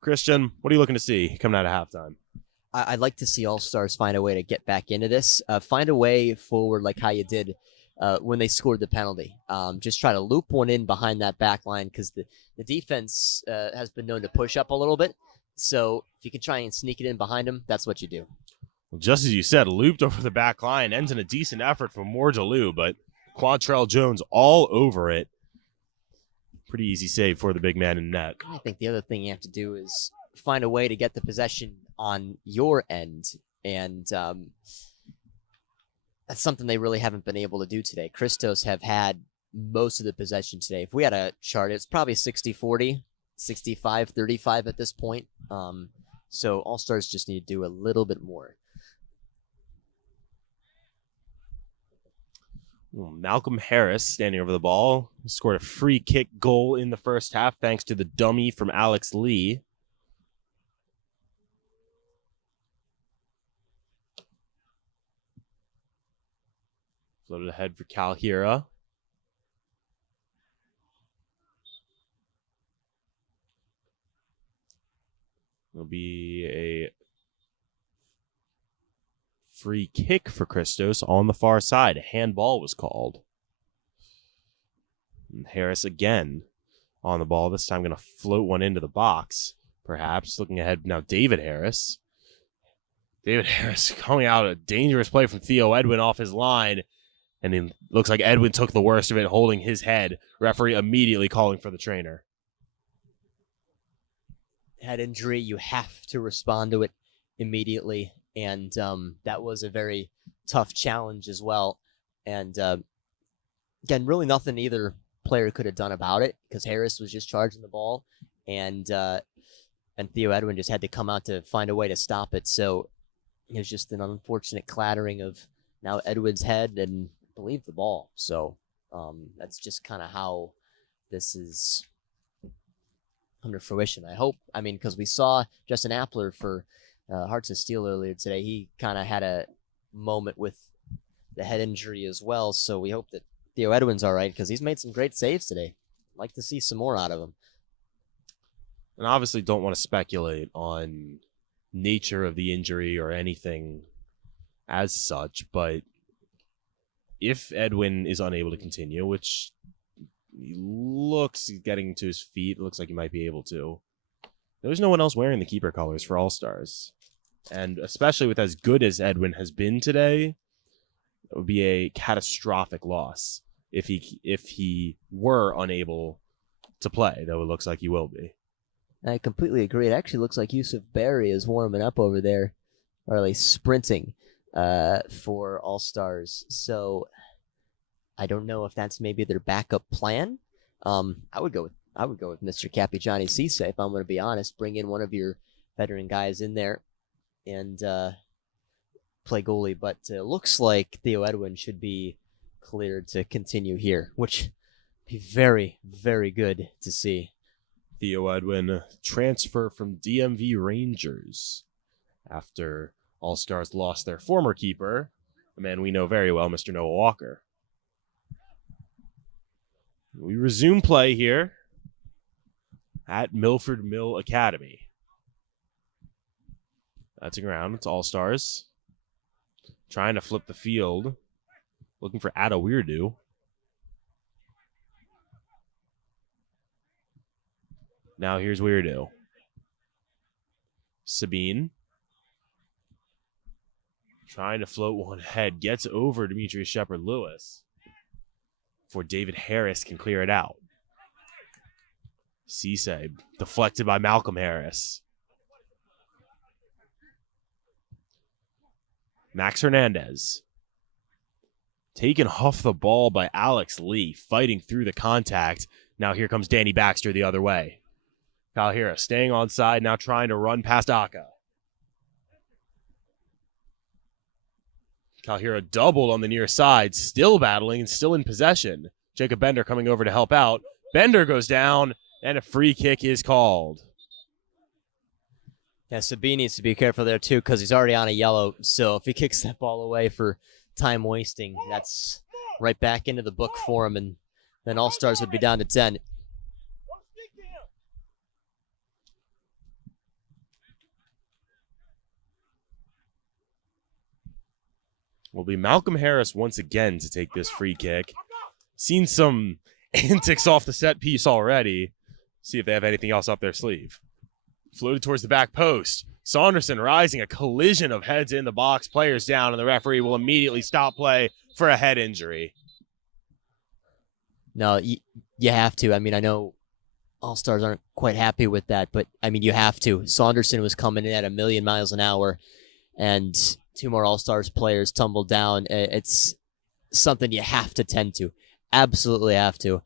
Christian, what are you looking to see coming out of halftime? I'd like to see AllStars find a way to get back into this, find a way forward like how you did when they scored the penalty. Just try to loop one in behind that back line because the defense has been known to push up a little bit. So if you can try and sneak it in behind them, that's what you do. Well, just as you said, looped over the back line, ends in a decent effort from Mordelou, but Quantrell Jones all over it. Pretty easy save for the big man in net. I think the other thing you have to do is find a way to get the possession on your end, and that's something they really haven't been able to do today. Christos have had most of the possession today. If we had a chart, it's probably 60-40, 65-35 at this point. So AllStars just need to do a little bit more. Well, Malcolm Harris standing over the ball. Scored a free kick goal in the first half thanks to the dummy from Alex Lee. Floated ahead for Calhira. It'll be a free kick for Christos on the far side. A handball was called. And Harris again on the ball. This time going to float one into the box, perhaps. Looking ahead now, David Harris. David Harris coming out a dangerous play from Theo Edwin off his line. And it looks like Edwin took the worst of it, holding his head. Referee immediately calling for the trainer. Head injury, you have to respond to it immediately. And that was a very tough challenge as well. And again, really nothing either player could have done about it because Harris was just charging the ball. And Theo Edwin just had to come out to find a way to stop it. So it was just an unfortunate clattering of now Edwin's head and I believe the ball. So that's just kind of how this is come to fruition. I hope, because we saw Justin Appler for Hearts of Steel earlier today. He kind of had a moment with the head injury as well. So we hope that Theo Edwin's all right because he's made some great saves today. I'd like to see some more out of him. And obviously don't want to speculate on nature of the injury or anything as such, but if Edwin is unable to continue, which he looks getting to his feet, looks like he might be able to, there's no one else wearing the keeper colors for AllStars. And especially with as good as Edwin has been today, it would be a catastrophic loss if he were unable to play, though it looks like he will be. I completely agree. It actually looks like Yusuf Berry is warming up over there, or at least sprinting for AllStars. So I don't know if that's maybe their backup plan. I would go with Mr. Capigiani Cisse if I'm going to be honest. Bring in one of your veteran guys in there and play goalie. But it looks like Theo Edwin should be cleared to continue here, which would be very, very good to see. Theo Edwin transfer from DMV Rangers after AllStars lost their former keeper, a man we know very well, Mr. Noah Walker. We resume play here at Milford Mill Academy. That's a ground. It's AllStars. Trying to flip the field. Looking for Ada Weirdo. Now here's Weirdo. Sabine. Trying to float one ahead. Gets over Demetrius Shepard-Lewis. before David Harris can clear it out. Cisse deflected by Malcolm Harris. Max Hernandez. Taken off the ball by Alex Lee, fighting through the contact. Now here comes Danny Baxter the other way. Kalhira staying on side, now trying to run past Aka. Kalhira doubled on the near side, still battling and still in possession. Jacob Bender coming over to help out. Bender goes down, and a free kick is called. Yeah, Sabine needs to be careful there too because he's already on a yellow. So if he kicks that ball away for time wasting, that's right back into the book for him, and then AllStars would be down to 10. Will be Malcolm Harris once again to take this free kick. Seen some antics off the set piece already. See if they have anything else up their sleeve. Floated towards the back post. Saunderson rising, a collision of heads in the box. Players down, and the referee will immediately stop play for a head injury. No, you have to. I mean, I know AllStars aren't quite happy with that, but I mean, you have to. Saunderson was coming in at 1,000,000 miles an hour, and two more AllStars players tumbled down. It's something you have to tend to. Absolutely have to.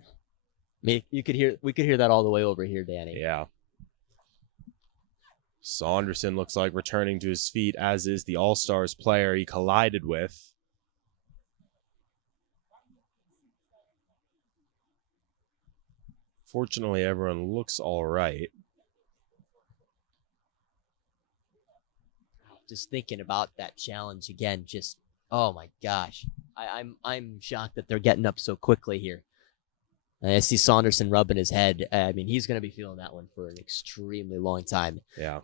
I mean, we could hear that all the way over here, Danny. Yeah. Saunderson looks like returning to his feet, as is the AllStars player he collided with. Fortunately, everyone looks all right. Just thinking about that challenge again, just oh my gosh, I'm shocked that they're getting up so quickly here. And I see Saunderson rubbing his head. I mean, he's going to be feeling that one for an extremely long time. Yeah.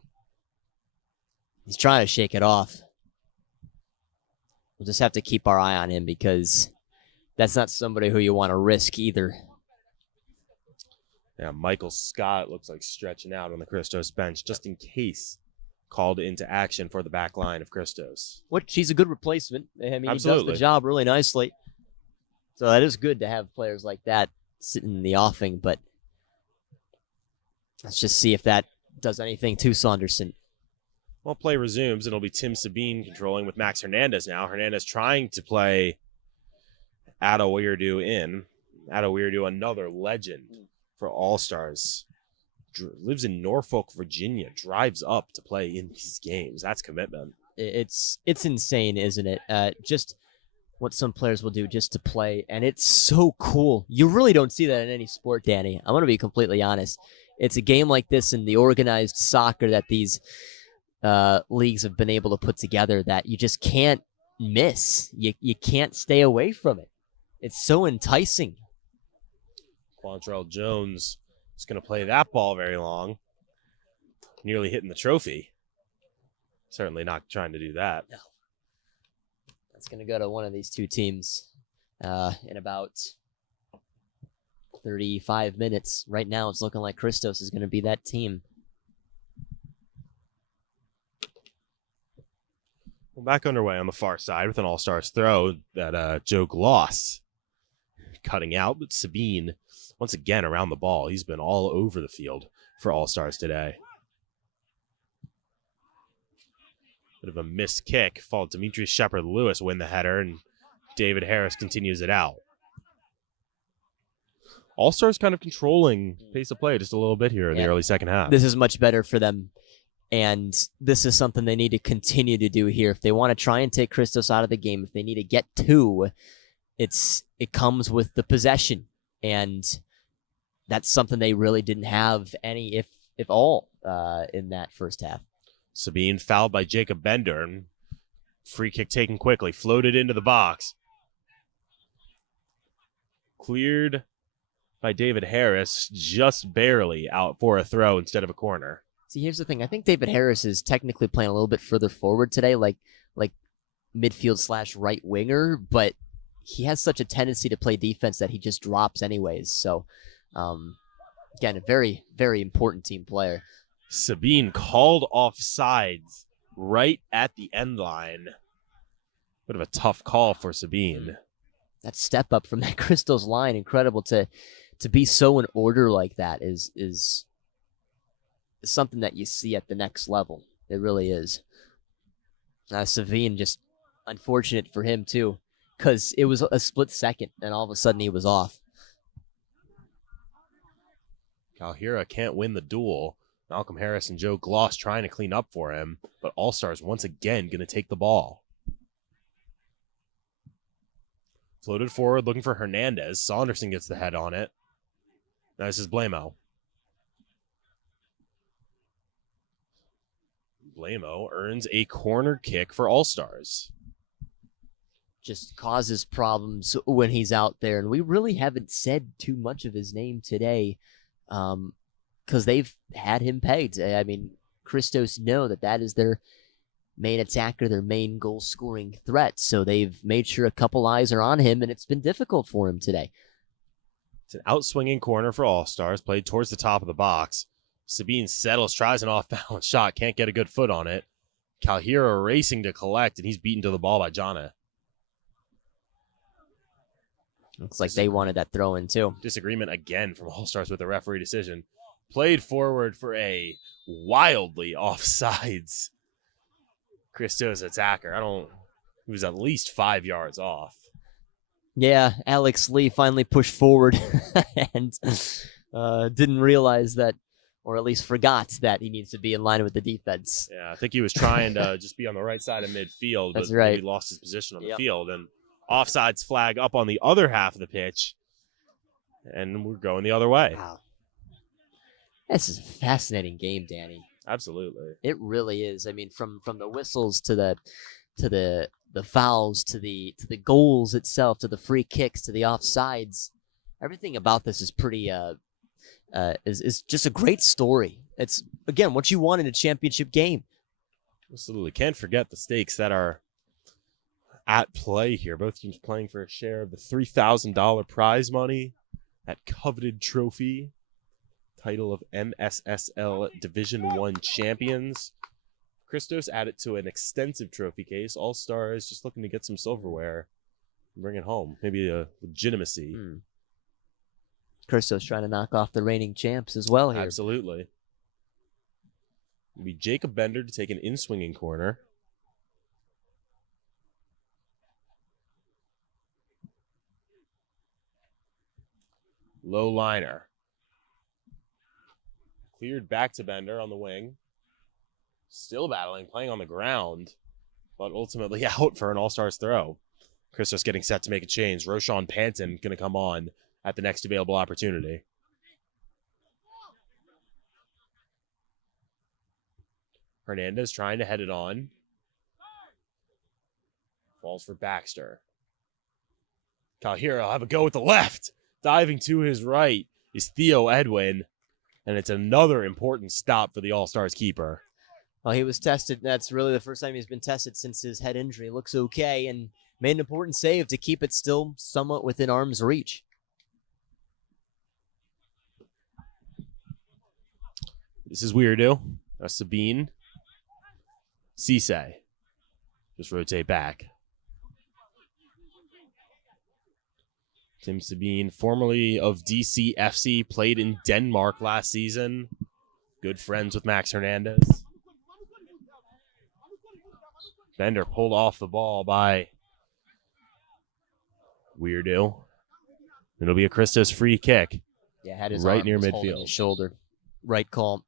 He's trying to shake it off. We'll just have to keep our eye on him because that's not somebody who you want to risk either. Yeah, Michael Scott looks like stretching out on the Christos bench just in case called into action for the back line of Christos. Which he's a good replacement. I mean, Absolutely. He does the job really nicely. So that is good to have players like that sitting in the offing, but let's just see if that does anything to Saunderson. Well, play resumes, and it'll be Tim Sabine controlling with Max Hernandez now. Hernandez trying to play Adoweirdu in. Adoweirdu, another legend for AllStars. Lives in Norfolk, Virginia. Drives up to play in these games. That's commitment. It's insane, isn't it? Just what some players will do just to play, and it's so cool. You really don't see that in any sport, Danny. I'm going to be completely honest. It's a game like this in the organized soccer that these leagues have been able to put together that you just can't miss. You can't stay away from it. It's so enticing. Quantrell Jones is going to play that ball very long. Nearly hitting the trophy. Certainly not trying to do that. No. That's going to go to one of these two teams in about 35 minutes. Right now, it's looking like Christos is going to be that team. Well, back underway on the far side with an AllStars throw that Joe Gloss cutting out, but Sabine once again around the ball. He's been all over the field for AllStars today. Bit of a missed kick. Followed Demetrius Shepard-Lewis win the header, and David Harris continues it out. AllStars kind of controlling pace of play just a little bit here in the early second half. This is much better for them, and this is something they need to continue to do here. If they want to try and take Christos out of the game, if they need to get two, it comes with the possession, and that's something they really didn't have any, if all, in that first half. Sabine fouled by Jacob Bender. Free kick taken quickly. Floated into the box. Cleared by David Harris. Just barely out for a throw instead of a corner. See, here's the thing. I think David Harris is technically playing a little bit further forward today, like midfield / right winger, but he has such a tendency to play defense that he just drops anyways. So, again, a very, very important team player. Sabine called offsides right at the end line. Bit of a tough call for Sabine. that step up from that Christos line, incredible to be so in order like that is something that you see at the next level. It really is. Savine, just unfortunate for him too, because it was a split second and all of a sudden he was off. Calhira can't win the duel. Malcolm Harris and Joe Gloss trying to clean up for him, but All-Stars once again going to take the ball. Floated forward, looking for Hernandez. Saunderson gets the head on it. Now this is Blamo. Blamo earns a corner kick for All-Stars. Just causes problems when he's out there, and we really haven't said too much of his name today. Because they've had him pegged. I mean, Christos know that is their main attacker, their main goal-scoring threat. So they've made sure a couple eyes are on him, and it's been difficult for him today. It's an out-swinging corner for All-Stars, played towards the top of the box. Sabine settles, tries an off-balance shot, can't get a good foot on it. Calhira racing to collect, and he's beaten to the ball by Jana. Looks like they wanted that throw in too. Disagreement again from All-Stars with the referee decision. Played forward for a wildly offsides Christos attacker. He was at least 5 yards off. Yeah, Alex Lee finally pushed forward and didn't realize that, or at least forgot that he needs to be in line with the defense. Yeah, I think he was trying to just be on the right side of midfield, That's but right. he lost his position on the field. And offsides flag up on the other half of the pitch, and we're going the other way. Wow. This is a fascinating game, Danny. Absolutely. It really is. I mean, from the whistles to the fouls to the goals itself to the free kicks to the offsides, everything about this is pretty is just a great story. It's again what you want in a championship game. Absolutely. Can't forget the stakes that are at play here. Both teams playing for a share of the $3,000 prize money, that coveted trophy, title of MSSL Division I champions. Christos added to an extensive trophy case. All-Stars just looking to get some silverware and bring it home. Maybe a legitimacy. Christos trying to knock off the reigning champs as well here. Absolutely. It'll be Jacob Bender to take an in-swinging corner. Low liner. Cleared back to Bender on the wing. Still battling, playing on the ground, but ultimately out for an All-Stars throw. Christos getting set to make a change. Roshan Panton going to come on at the next available opportunity. Hernandez trying to head it on. Falls for Baxter. Calhira will have a go with the left. Diving to his right is Theo Edwin. And it's another important stop for the All-Stars keeper. Well, he was tested. That's really the first time he's been tested since his head injury. Looks okay and made an important save to keep it still somewhat within arm's reach. This is Weirdo. Sabine. Cisse. Just rotate back. Tim Sabine, formerly of DCFC, played in Denmark last season. Good friends with Max Hernandez. Bender pulled off the ball by Weirdo. It'll be a Christos free kick. Yeah, had his right arm near was holding midfield. his shoulder. Right call.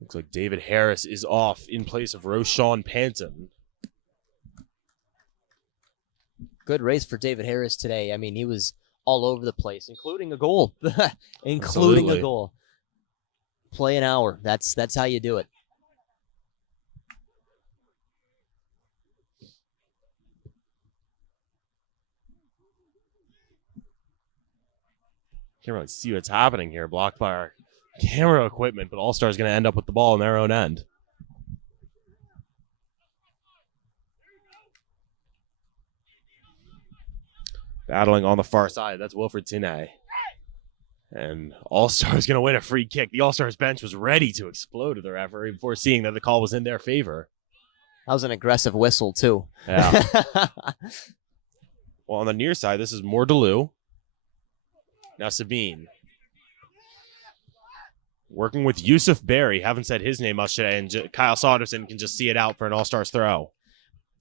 Looks like David Harris is off in place of Roshan Panton. Good race for David Harris today. I mean, he was all over the place, including a goal. Including Absolutely. a goal. Play an hour. That's how you do it. Can't really see what's happening here. Blocked by our camera equipment, but All-Star's going to end up with the ball in their own end. Battling on the far side, that's Wilfred Tinay. And All-Star's going to win a free kick. The All-Stars bench was ready to explode at the referee before seeing that the call was in their favor. That was an aggressive whistle, too. Yeah. Well, on the near side, this is more Delu. Now Sabine. Working with Yusuf Berry. Haven't said his name much today, and Kyle Saunderson can just see it out for an All-Stars throw.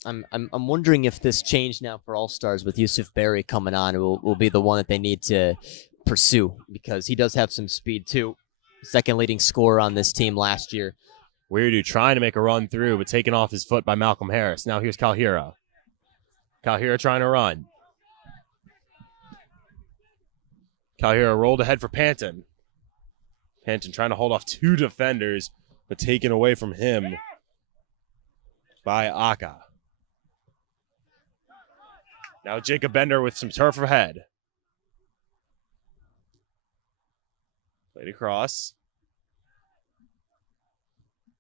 I'm wondering if this change now for All-Stars with Yusuf Berry coming on will be the one that they need to pursue, because he does have some speed too. Second leading scorer on this team last year. Weirdu trying to make a run through, but taken off his foot by Malcolm Harris. Now here's Kalhira. Kalhira trying to run. Kalhira rolled ahead for Panton. Panton trying to hold off two defenders, but taken away from him by Aka. Now Jacob Bender with some turf ahead. Played across.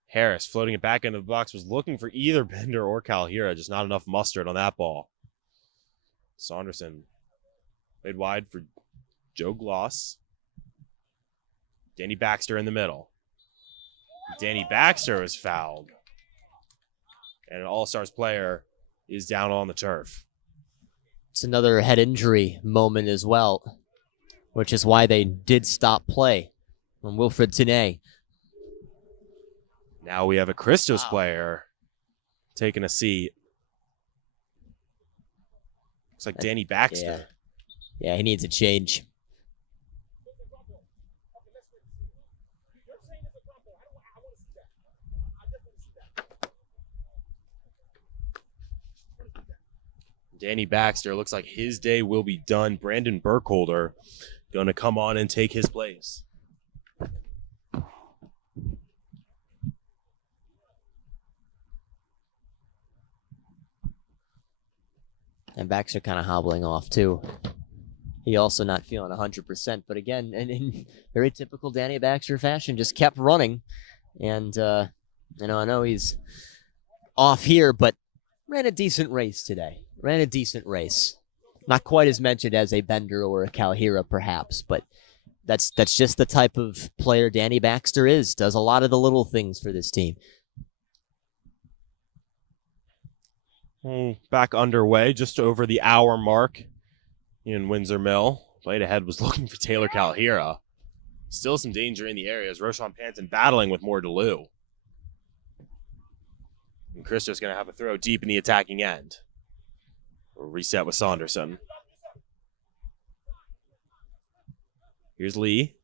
Harris floating it back into the box, was looking for either Bender or Kalhira, just not enough mustard on that ball. Saunderson played wide for Joe Gloss. Danny Baxter in the middle. Danny Baxter is fouled. And an All-Stars player is down on the turf. It's another head injury moment as well, which is why they did stop play on Wilfred Tanay. Now we have a Christos player taking a seat. Looks like Danny Baxter. Yeah, he needs a change. Danny Baxter looks like his day will be done. Brandon Burkholder going to come on and take his place. And Baxter kind of hobbling off too. He also not feeling 100%, but again, in very typical Danny Baxter fashion, just kept running. And I know he's off here, but ran a decent race today. Not quite as mentioned as a Bender or a Kalhira, perhaps, but that's just the type of player Danny Baxter is. Does a lot of the little things for this team. Back underway, just over the hour mark in Windsor Mill. Played ahead was looking for Taylor Kalhira. Still some danger in the area as Roshan Panton battling with more Delu. And Christos going to have a throw deep in the attacking end. We'll reset with Saunderson. Here's Lee.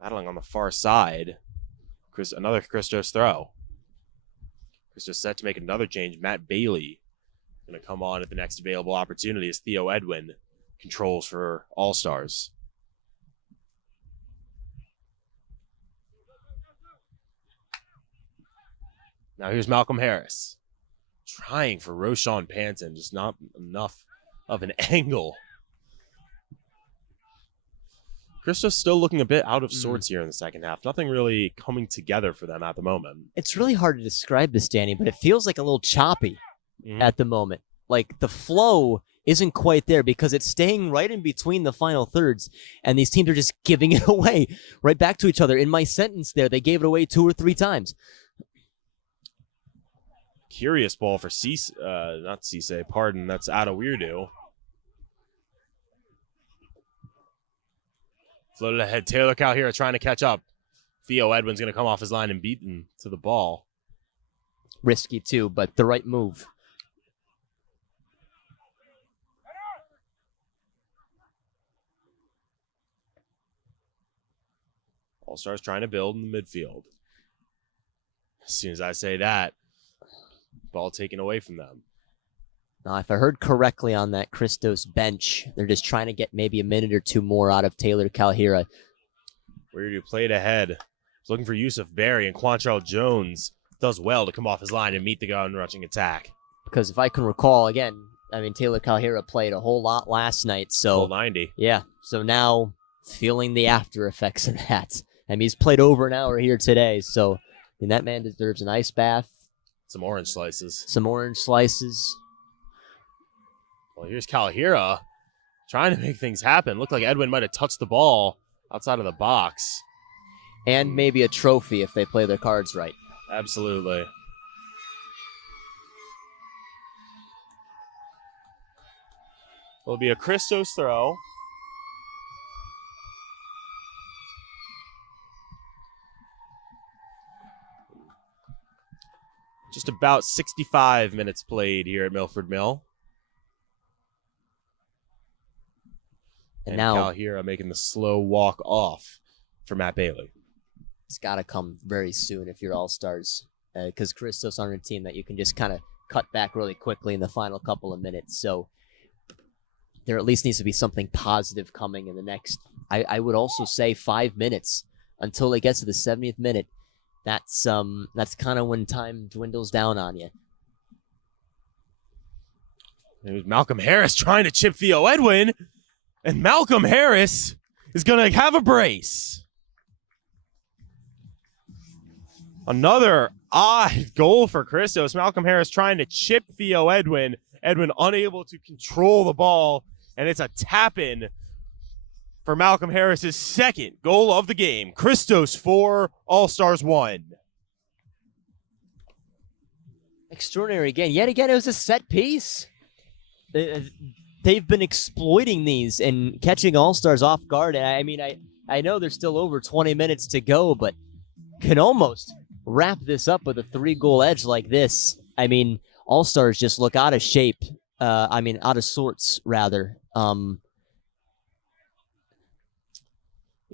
Battling on the far side. Another Christos throw. Christos set to make another change. Matt Bailey going to come on at the next available opportunity as Theo Edwin controls for All-Stars. Now here's Malcolm Harris. Trying for Roshan Panton, just not enough of an angle. Christos still looking a bit out of sorts here in the second half. Nothing really coming together for them at the moment. It's really hard to describe this, Danny, but it feels like a little choppy at the moment. Like the flow isn't quite there because it's staying right in between the final thirds, and these teams are just giving it away right back to each other. In my sentence there, they gave it away 2 or 3 times. Curious ball for not Cisse, pardon, that's Ada Weirdo. Floated ahead, Taylor Kalhira trying to catch up. Theo Edwin's going to come off his line and beaten to the ball. Risky too, but the right move. All-Stars trying to build in the midfield. As soon as I say that, ball taken away from them. Now, if I heard correctly on that Christos bench, they're just trying to get maybe a minute or 2 more out of Taylor Kalhira. Weirdu played ahead. He's looking for Yusuf Berry, and Quantrell Jones does well to come off his line and meet the gun-rushing attack. Because if I can recall, again, Taylor Kalhira played a whole lot last night. So full 90. Yeah, so now feeling the after effects of that. He's played over an hour here today, so that man deserves an ice bath. Some orange slices. Well, here's Kalhira trying to make things happen. Looked like Edwin might have touched the ball outside of the box. And maybe a trophy if they play their cards right. Absolutely. Will be a Christos throw. Just about 65 minutes played here at Milford Mill. And Cal now Hira making the slow walk off for Matt Bailey. it's got to come very soon if you're All-Stars, because Christos on a team that you can just kind of cut back really quickly in the final couple of minutes. So there at least needs to be something positive coming in the next, I would also say 5 minutes until it gets to the 70th minute. That's kind of when time dwindles down on you. It was Malcolm Harris trying to chip Theo Edwin, and Malcolm Harris is going to have a brace. Another odd goal for Christos. Malcolm Harris trying to chip Theo Edwin. Edwin unable to control the ball, and it's a tap-in for Malcolm Harris's second goal of the game. Christos 4, All-Stars 1. Extraordinary again. Yet again, it was a set piece. They've been exploiting these and catching All-Stars off guard. And I mean, I know there's still over 20 minutes to go, but can almost wrap this up with a 3-goal edge like this. I mean, All-Stars just look out of shape. Out of sorts, rather. Well,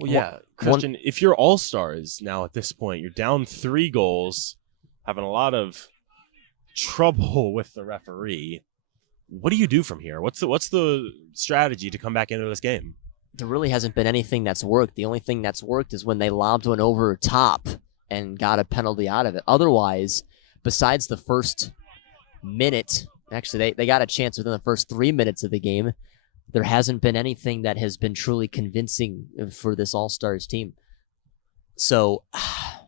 yeah, Christian, if you're All-Stars now at this point, you're down 3 goals, having a lot of trouble with the referee. What do you do from here? What's the strategy to come back into this game? There really hasn't been anything that's worked. The only thing that's worked is when they lobbed one over top and got a penalty out of it. Otherwise, besides the first minute, actually they got a chance within the first 3 minutes of the game, there hasn't been anything that has been truly convincing for this All-Stars team. So, I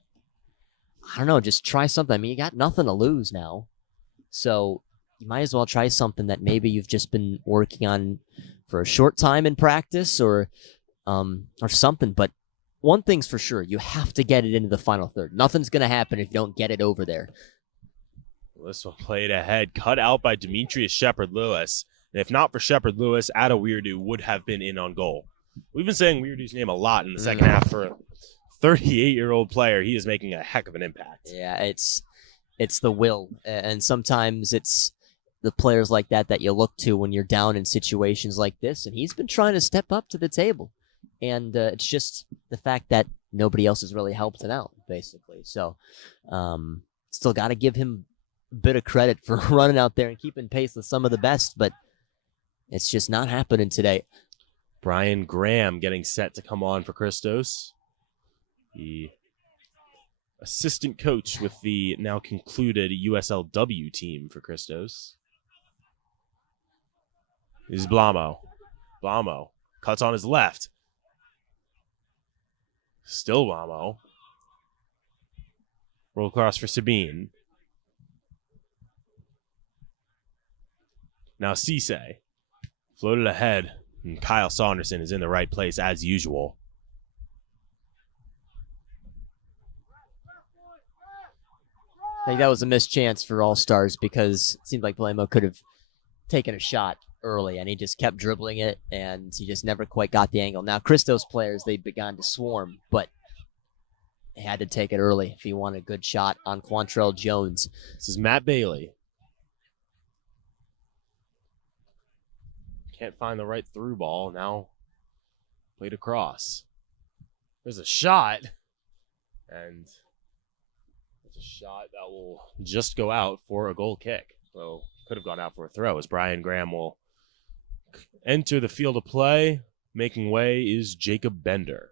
don't know, just try something. I mean, you got nothing to lose now. So, you might as well try something that maybe you've just been working on for a short time in practice or something. But one thing's for sure, you have to get it into the final third. Nothing's going to happen if you don't get it over there. This one played ahead, cut out by Demetrius Shepard-Lewis. And if not for Shepard-Lewis, Ada Weirdu would have been in on goal. We've been saying Weirdu's name a lot in the second half. For a 38-year-old player, he is making a heck of an impact. Yeah, it's the will. And sometimes it's the players like that you look to when you're down in situations like this. And he's been trying to step up to the table. And it's just the fact that nobody else has really helped him out, basically. So still got to give him a bit of credit for running out there and keeping pace with some of the best. But it's just not happening today. Brian Graham getting set to come on for Christos. The assistant coach with the now concluded USLW team for Christos. This is Blamo. Blamo cuts on his left. Still Blamo. Roll across for Sabine. Now Cisse. Floated ahead, and Kyle Saunderson is in the right place as usual. I think that was a missed chance for All-Stars because it seemed like Blamo could have taken a shot early, and he just kept dribbling it, and he just never quite got the angle. Now, Christos players, they've begun to swarm, but he had to take it early if he wanted a good shot on Quantrell Jones. This is Matt Bailey. Can't find the right through ball. Now played across. There's a shot. And it's a shot that will just go out for a goal kick. So could have gone out for a throw as Brian Graham will enter the field of play. Making way is Jacob Bender.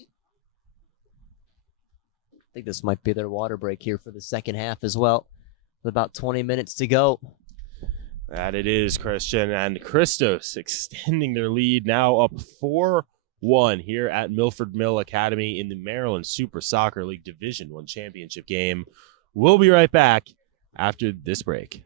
I think this might be their water break here for the second half as well. With about 20 minutes to go. That it is, Christian, and Christos extending their lead now up 4-1 here at Milford Mill Academy in the Maryland Super Soccer League Division I championship game. We'll be right back after this break.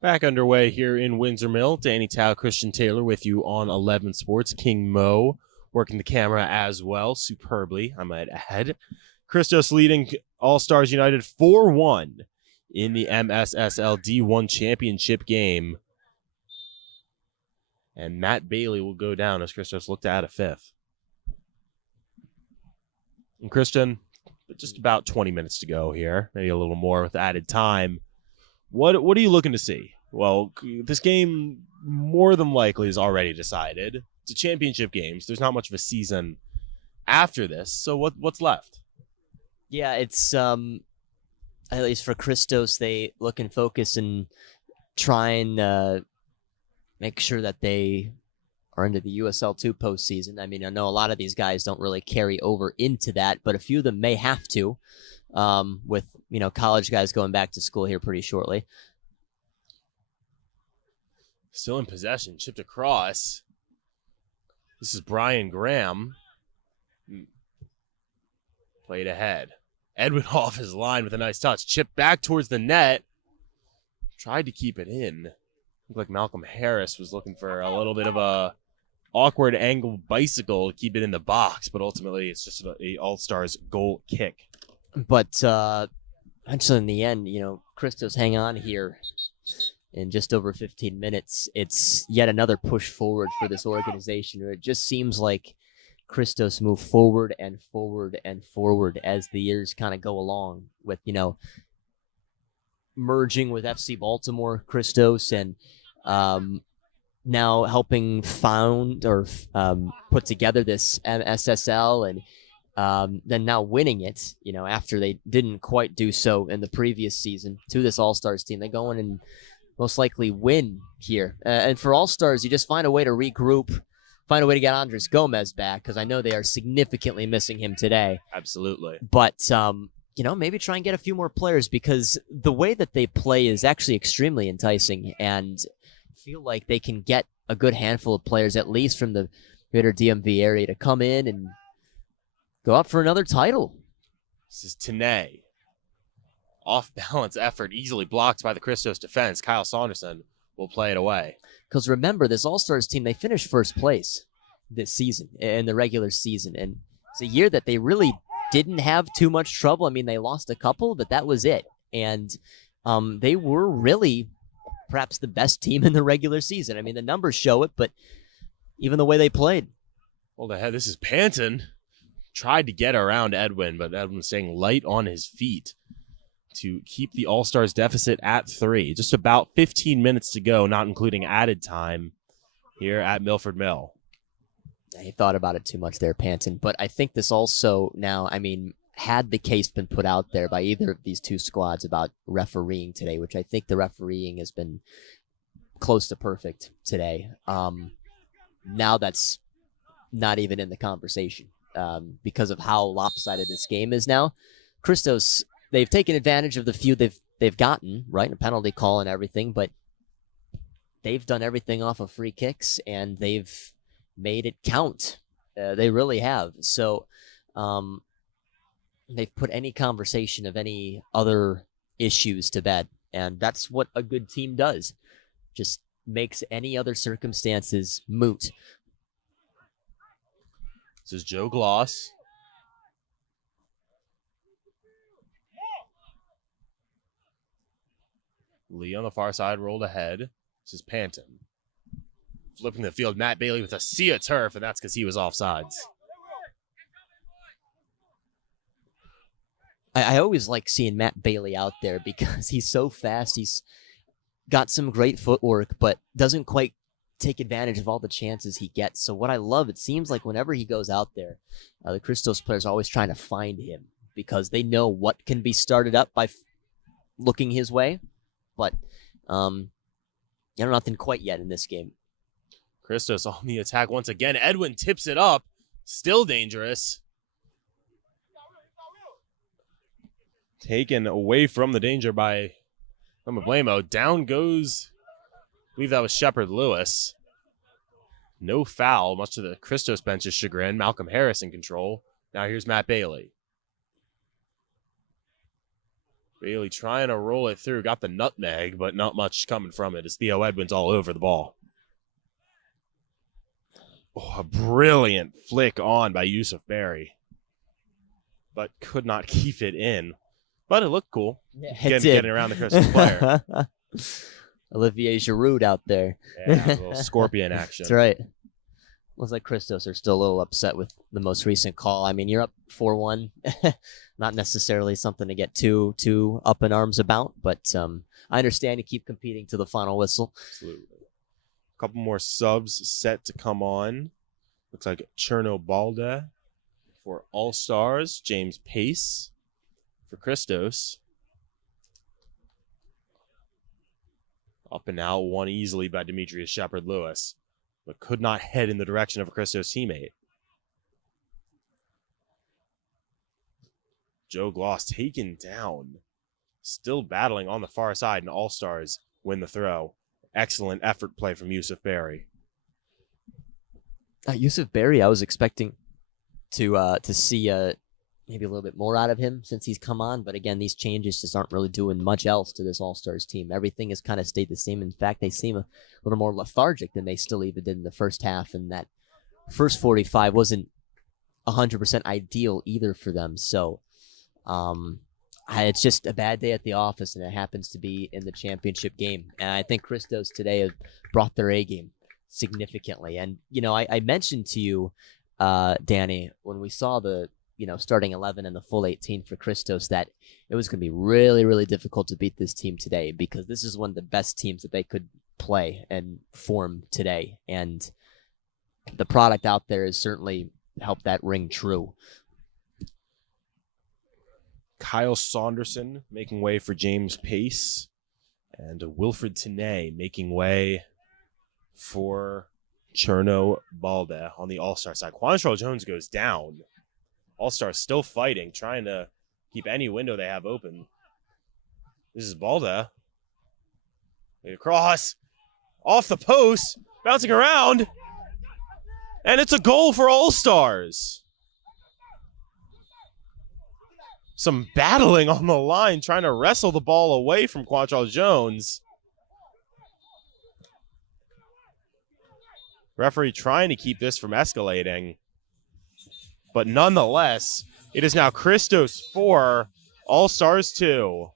Back underway here in Windsor Mill. Danny Tao, Christian Taylor with you on 11 Sports. King Mo working the camera as well, superbly, I might add. Christos leading All-Stars United 4-1 in the MSSL D1 championship game. And Matt Bailey will go down as Christos looked to add a fifth. And Christian, just about 20 minutes to go here, maybe a little more with added time. What are you looking to see? Well, this game more than likely is already decided. It's a championship game, so there's not much of a season after this. So what's left? Yeah, it's at least for Christos, they look and focus and try and make sure that they are into the USL2 postseason. I mean, I know a lot of these guys don't really carry over into that, but a few of them may have to, with, college guys going back to school here pretty shortly. Still in possession, chipped across. This is Brian Graham. Played ahead. Edwin off his line with a nice touch. Chipped back towards the net. Tried to keep it in. Looked like Malcolm Harris was looking for a little bit of a awkward angle bicycle to keep it in the box, but ultimately it's just a All-Stars goal kick. But eventually in the end, Christos hang on here in just over 15 minutes. It's yet another push forward for this organization. It just seems like Christos move forward and forward and forward as the years kind of go along with, merging with FC Baltimore, Christos, and now helping found or put together this MSSL and then now winning it, after they didn't quite do so in the previous season to this All-Stars team. They go in and most likely win here. And for All-Stars, you just find a way to regroup, find a way to get Andres Gomez back, because I know they are significantly missing him today. Absolutely. But, maybe try and get a few more players, because the way that they play is actually extremely enticing, and feel like they can get a good handful of players, at least from the greater DMV area, to come in and go out for another title. This is Tanay. Off-balance effort, easily blocked by the Christos defense. Kyle Saunderson will play it away. Because remember, this All-Stars team, they finished first place this season, in the regular season. And it's a year that they really didn't have too much trouble. I mean, they lost a couple, but that was it. And they were really perhaps the best team in the regular season. I mean, the numbers show it, but even the way they played. Well, ahead, this is Panton. Tried to get around Edwin, but Edwin staying light on his feet to keep the All-Stars deficit at 3. Just about 15 minutes to go, not including added time here at Milford Mill. He thought about it too much there, Panton. But I think this also now, had the case been put out there by either of these two squads about refereeing today, which I think the refereeing has been close to perfect today, now that's not even in the conversation because of how lopsided this game is now. Christos, they've taken advantage of the few they've gotten, right, a penalty call and everything, but they've done everything off of free kicks, and they've made it count. They really have. So they've put any conversation of any other issues to bed, and that's what a good team does. Just makes any other circumstances moot. This is Joe Gloss. Lee on the far side rolled ahead. This is Panton. Flipping the field, Matt Bailey with a sea of turf, and that's because he was offsides. I always like seeing Matt Bailey out there because he's so fast. He's got some great footwork, but doesn't quite take advantage of all the chances he gets. So what I love, it seems like whenever he goes out there, the Christos players are always trying to find him because they know what can be started up by looking his way. But nothing quite yet in this game. Christos on the attack once again. Edwin tips it up. Still dangerous. Taken away from the danger by Blamo. Down goes, I believe that was Shepard Lewis. No foul, much to the Christos bench's chagrin. Malcolm Harris in control. Now here's Matt Bailey. Bailey trying to roll it through. Got the nutmeg, but not much coming from it as Theo Edwin's all over the ball. Oh, a brilliant flick on by Yusuf Berry, but could not keep it in. But it looked cool. Getting around the Christos player. Olivier Giroud out there. Yeah, a little scorpion action. That's right. Looks like Christos are still a little upset with the most recent call. I mean, you're up 4-1. Not necessarily something to get too up in arms about, but I understand you keep competing to the final whistle. Absolutely. A couple more subs set to come on. Looks like Cherno Balde for AllStars. James Pace for Christos. Up and out, won easily by Demetrius Shepard-Lewis, but could not head in the direction of a Christos teammate. Joe Gloss taken down. Still battling on the far side, and AllStars win the throw. Excellent effort play from Yusuf Berry. Yusuf Berry, I was expecting to see maybe a little bit more out of him since he's come on. But again, these changes just aren't really doing much else to this AllStars team. Everything has kind of stayed the same. In fact, they seem a little more lethargic than they still even did in the first half. And that first 45 wasn't 100% ideal either for them. So it's just a bad day at the office, and it happens to be in the championship game. And I think Christos today have brought their A game significantly. And, you know, I mentioned to you, Danny, when we saw the starting 11 and the full 18 for Christos, that it was going to be really, really difficult to beat this team today, because this is one of the best teams that they could play and form today. And the product out there has certainly helped that ring true. Kyle Saunderson making way for James Pace, and Wilfred Tenay making way for Cherno Balde on the All-Star side. Quantrell Jones goes down. All-Stars still fighting, trying to keep any window they have open. This is Balde. Across, off the post, bouncing around, and it's a goal for All-Stars. Some battling on the line, trying to wrestle the ball away from Quantrell Jones. Referee trying to keep this from escalating. But nonetheless, it is now Christos 4, AllStars 2.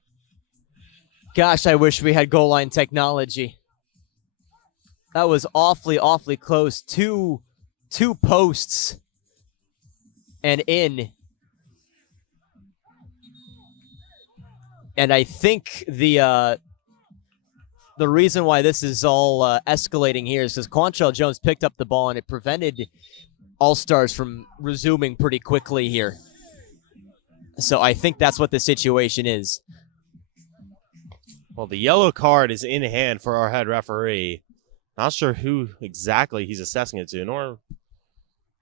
Gosh, I wish we had goal line technology. That was awfully, awfully close. Two posts and in. And I think the reason why this is all escalating here is because Quantrell Jones picked up the ball, and it prevented AllStars from resuming pretty quickly here. So I think that's what the situation is. Well, the yellow card is in hand for our head referee. Not sure who exactly he's assessing it to, nor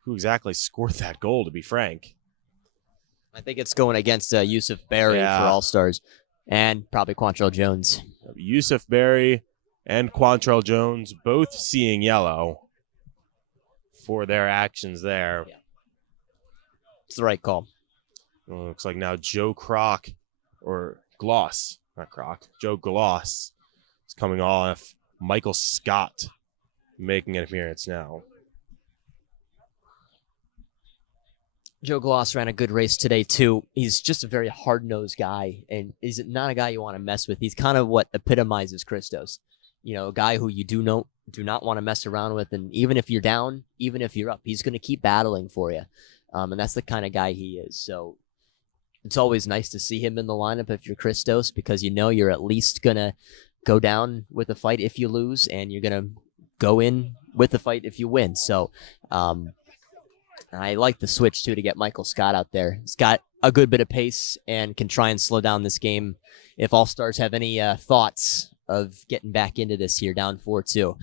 who exactly scored that goal, to be frank. I think it's going against Yusuf Berry for AllStars, and probably Quantrell Jones. Yusuf Berry and Quantrell Jones both seeing yellow for their actions there. Yeah. It's the right call. Well, looks like now Joe Croc, or Gloss, not Croc, Joe Gloss is coming off. Michael Scott making an appearance now. Joe Gloss ran a good race today, too. He's just a very hard-nosed guy, and he's not a guy you want to mess with. He's kind of what epitomizes Christos. You know, a guy who you do not want to mess around with, and even if you're down, even if you're up, he's going to keep battling for you. And that's the kind of guy he is. So it's always nice to see him in the lineup if you're Christos, because you know you're at least going to go down with a fight if you lose, and you're going to go in with a fight if you win. So I like the switch, too, to get Michael Scott out there. He's got a good bit of pace and can try and slow down this game if AllStars have any thoughts of getting back into this here, down 4-2.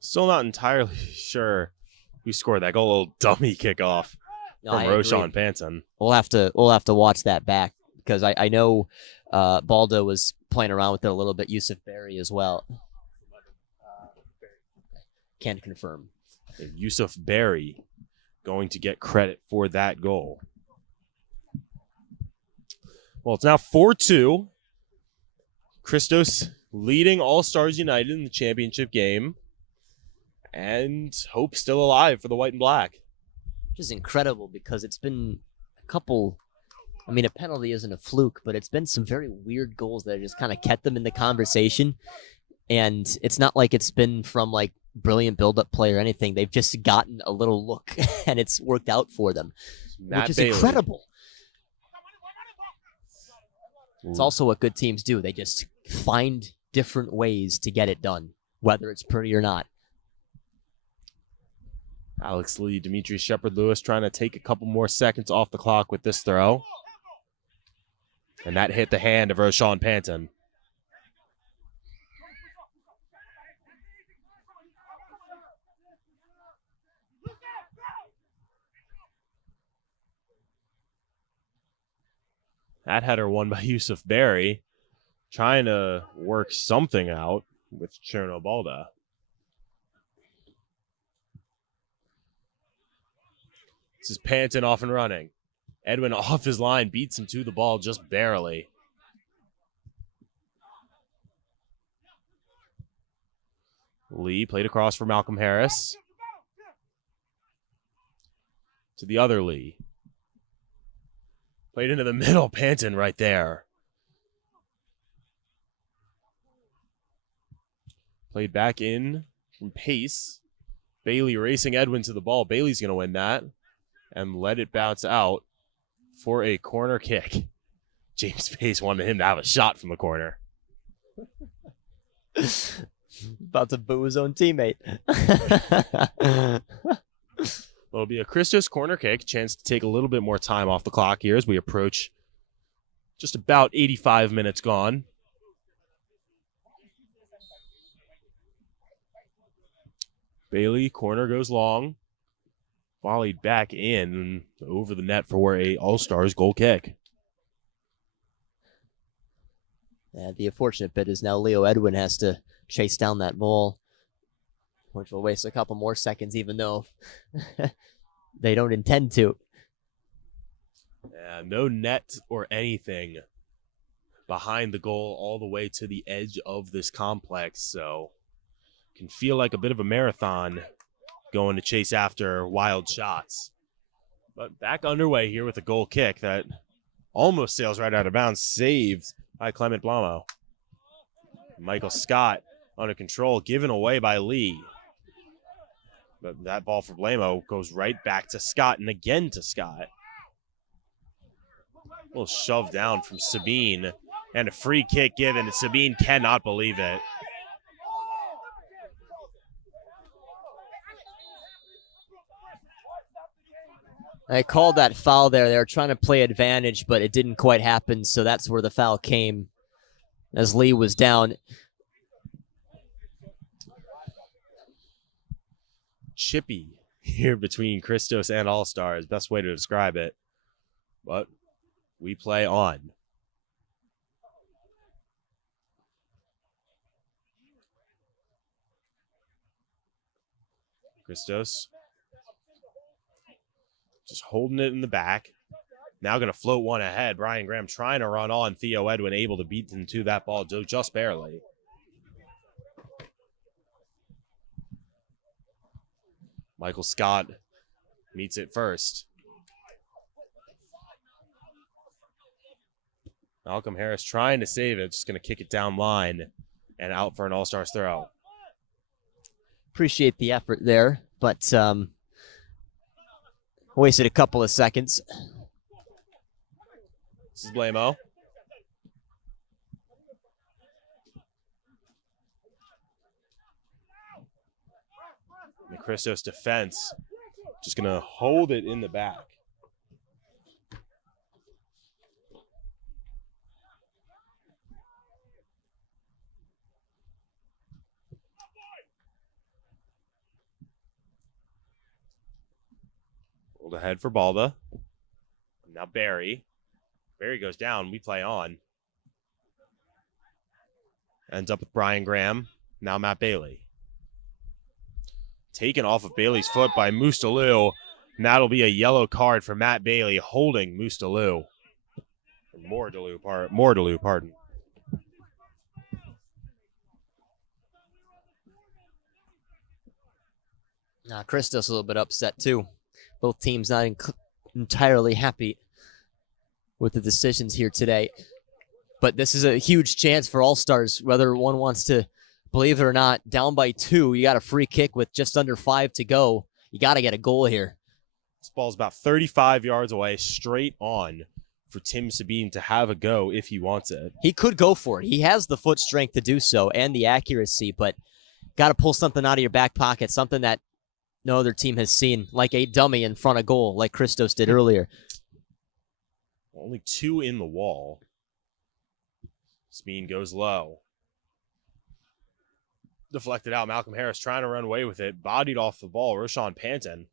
Still not entirely sure who scored that goal. A little dummy kickoff from Roshan Panton. We'll have to watch that back, because I know Baldo was playing around with it a little bit. Yusuf Berry as well. Can't confirm. Yusuf Berry going to get credit for that goal. Well, it's now 4-2. Christos leading All-Stars United in the championship game. And hope still alive for the white and black. Which is incredible because it's been a couple. I mean, a penalty isn't a fluke, but it's been some very weird goals that have just kind of kept them in the conversation. And it's not like it's been from like brilliant build-up play or anything. They've just gotten a little look, and it's worked out for them, which is incredible. It's also what good teams do. They just find different ways to get it done, whether it's pretty or not. Alex Lee, Dimitri Shepard-Lewis trying to take a couple more seconds off the clock with this throw. And that hit the hand of Roshan Panton. That header won by Yusuf Berry, trying to work something out with Chernobalda. This is Panton off and running. Edwin off his line, beats him to the ball just barely. Lee played across for Malcolm Harris. To the other Lee. Played into the middle, Panton right there. Played back in from Pace. Bailey racing Edwin to the ball. Bailey's going to win that and let it bounce out for a corner kick. James Pace wanted him to have a shot from the corner. About to boo his own teammate. It'll be a Christos corner kick. Chance to take a little bit more time off the clock here as we approach just about 85 minutes gone. Bailey, corner goes long. Volleyed back in over the net for a All-Stars goal kick. And the unfortunate bit is now Leo Edwin has to chase down that ball, which will waste a couple more seconds, even though they don't intend to. Yeah, no net or anything behind the goal all the way to the edge of this complex, so can feel like a bit of a marathon going to chase after wild shots. But back underway here with a goal kick that almost sails right out of bounds, saved by Clement Blamo. Michael Scott under control, given away by Lee. But that ball for Blamo goes right back to Scott and again to Scott. A little shove down from Sabine and a free kick given, and Sabine cannot believe it. I called that foul there. They were trying to play advantage, but it didn't quite happen, so that's where the foul came as Lee was down. Chippy here between Christos and All-Stars, best way to describe it. But we play on. Christos just holding it in the back. Now going to float one ahead. Brian Graham trying to run on. Theo Edwin able to beat him to that ball just barely. Michael Scott meets it first. Malcolm Harris trying to save it. Just going to kick it down line and out for an All-Stars throw. Appreciate the effort there, but wasted a couple of seconds. This is Blamo. The Christos defense just going to hold it in the back. Rolled ahead for Balda. Now Barry. Barry goes down. We play on. Ends up with Brian Graham. Now Matt Bailey. Taken off of Bailey's foot by Mustaloo. And that'll be a yellow card for Matt Bailey holding Mustaloo. Mordaloo, pardon. Christos a little bit upset too. Both teams not entirely happy with the decisions here today. But this is a huge chance for AllStars, whether one wants to believe it or not. Down by 2, you got a free kick with just under 5 to go. You got to get a goal here. This ball's about 35 yards away, straight on for Tim Sabine to have a go if he wants it. He could go for it. He has the foot strength to do so and the accuracy, but got to pull something out of your back pocket, something that no other team has seen, like a dummy in front of goal, like Christos did earlier. Only 2 in the wall. Sabine goes low. Deflected out. Malcolm Harris trying to run away with it. Bodied off the ball. Roshan Panton.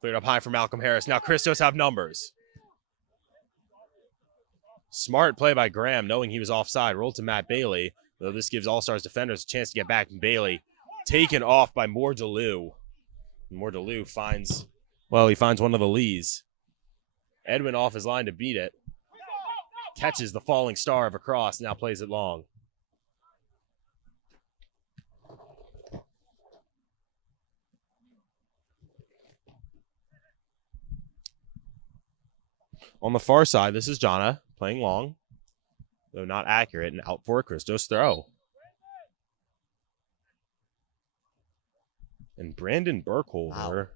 Cleared up high for Malcolm Harris. Now Christos have numbers. Smart play by Graham, knowing he was offside. Rolled to Matt Bailey. Though this gives AllStars defenders a chance to get back. And Bailey taken off by Mordalou. Mordalou finds one of the Lees. Edwin off his line to beat it. Catches the falling star of a cross. Now plays it long. On the far side, this is Jana playing long, though not accurate, and out for a Christos throw. And Brandon Burkholder,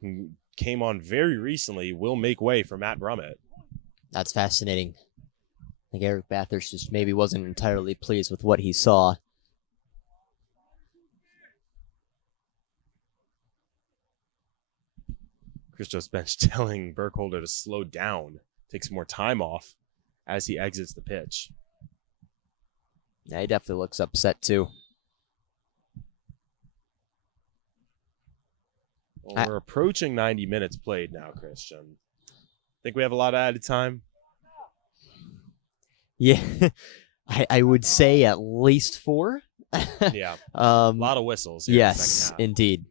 who came on very recently, will make way for Matt Brummett. That's fascinating. I think Eric Bathurst just maybe wasn't entirely pleased with what he saw. Christos bench telling Burkholder to slow down, take some more time off as he exits the pitch. Yeah, he definitely looks upset too. Well, we're approaching 90 minutes played now, Christian. Think we have a lot of added time? Yeah, I would say at least 4. Yeah, a lot of whistles here in the Yes, second half. indeed.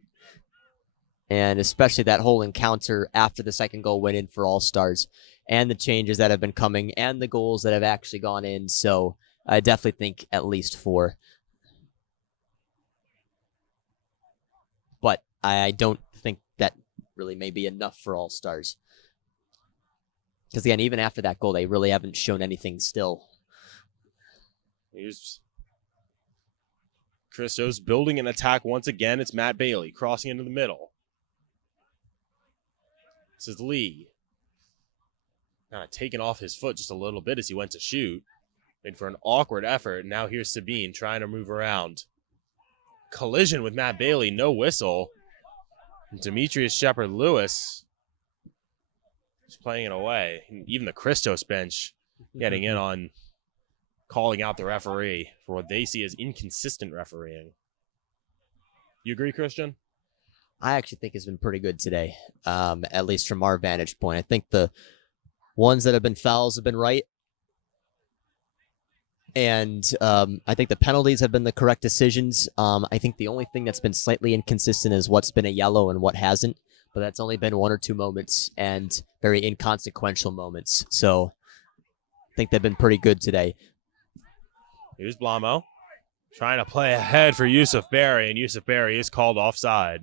And especially that whole encounter after the second goal went in for AllStars and the changes that have been coming and the goals that have actually gone in. So I definitely think at least 4. But I don't think that really may be enough for AllStars. Because again, even after that goal, they really haven't shown anything still. Here's Christos building an attack once again. It's Matt Bailey crossing into the middle. This is Lee. Kind of taken off his foot just a little bit as he went to shoot. Made for an awkward effort. Now here's Sabine trying to move around. Collision with Matt Bailey, no whistle. And Demetrius Shepard-Lewis is playing it away. And even the Christos bench getting in on calling out the referee for what they see as inconsistent refereeing. You agree, Christian? I actually think has been pretty good today, at least from our vantage point. I think the ones that have been fouls have been right. And I think the penalties have been the correct decisions. I think the only thing that's been slightly inconsistent is what's been a yellow and what hasn't. But that's only been 1 or 2 moments and very inconsequential moments. So I think they've been pretty good today. Here's Blamo trying to play ahead for Yusuf Berry, and Yusuf Berry is called offside.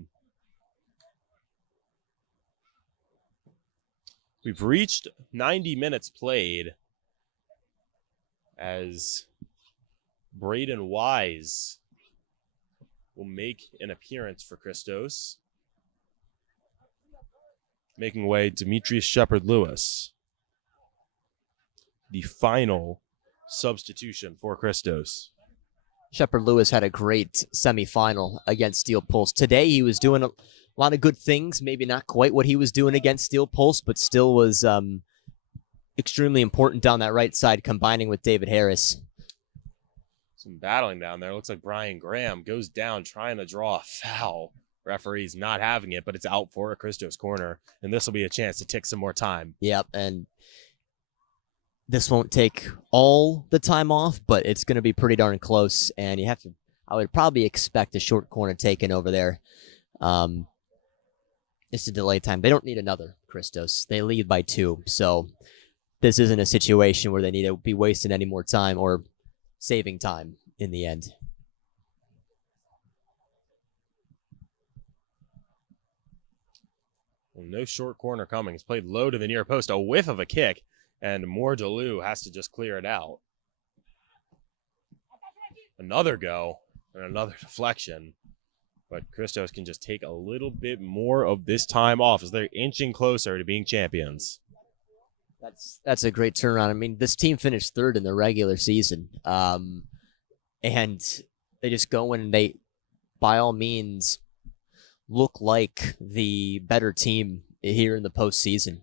We've reached 90 minutes played as Braden Wise will make an appearance for Christos. Making way Demetrius Shepard-Lewis. The final substitution for Christos. Shepard-Lewis had a great semifinal against Steel Pulse. Today he was doing a lot of good things, maybe not quite what he was doing against Steel Pulse, but still was extremely important down that right side, combining with David Harris. Some battling down there. Looks like Brian Graham goes down trying to draw a foul. Referee's not having it, but it's out for a Christos corner, and this will be a chance to tick some more time. Yep, and this won't take all the time off, but it's going to be pretty darn close, and you have to, I would probably expect a short corner taken over there. It's a delay time. They don't need another Christos. They lead by 2, so this isn't a situation where they need to be wasting any more time or saving time in the end. Well, no short corner coming. It's played low to the near post. A whiff of a kick, and Mordalou has to just clear it out. Another go, and another deflection. But Christos can just take a little bit more of this time off as they're inching closer to being champions. That's a great turnaround. I mean, this team finished third in the regular season. And they just go in and they, by all means, look like the better team here in the postseason.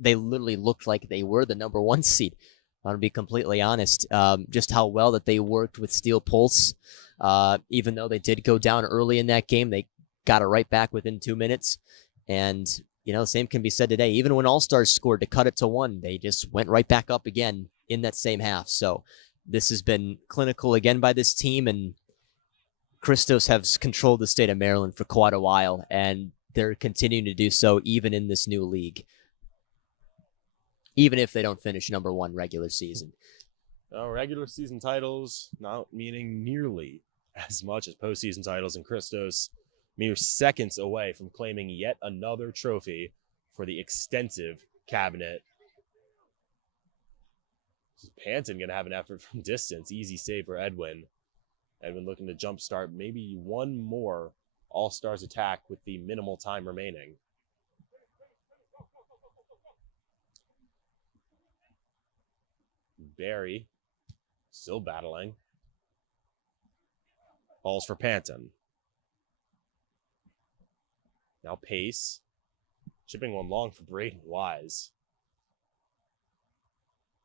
They literally looked like they were the number 1 seed. I want to be completely honest. Just how well that they worked with Steel Pulse. Even though they did go down early in that game, they got it right back within 2 minutes. And, you know, the same can be said today. Even when AllStars scored to cut it to 1, they just went right back up again in that same half. So this has been clinical again by this team, and Christos has controlled the state of Maryland for quite a while, and they're continuing to do so even in this new league, even if they don't finish number 1 regular season. Regular season titles not meaning nearly as much as postseason titles, and Christos mere seconds away from claiming yet another trophy for the extensive cabinet. Panton going to have an effort from distance. Easy save for Edwin. Edwin looking to jumpstart maybe one more All-Stars attack with the minimal time remaining. Barry still battling. Balls for Panton. Now Pace. Chipping one long for Braden Wise.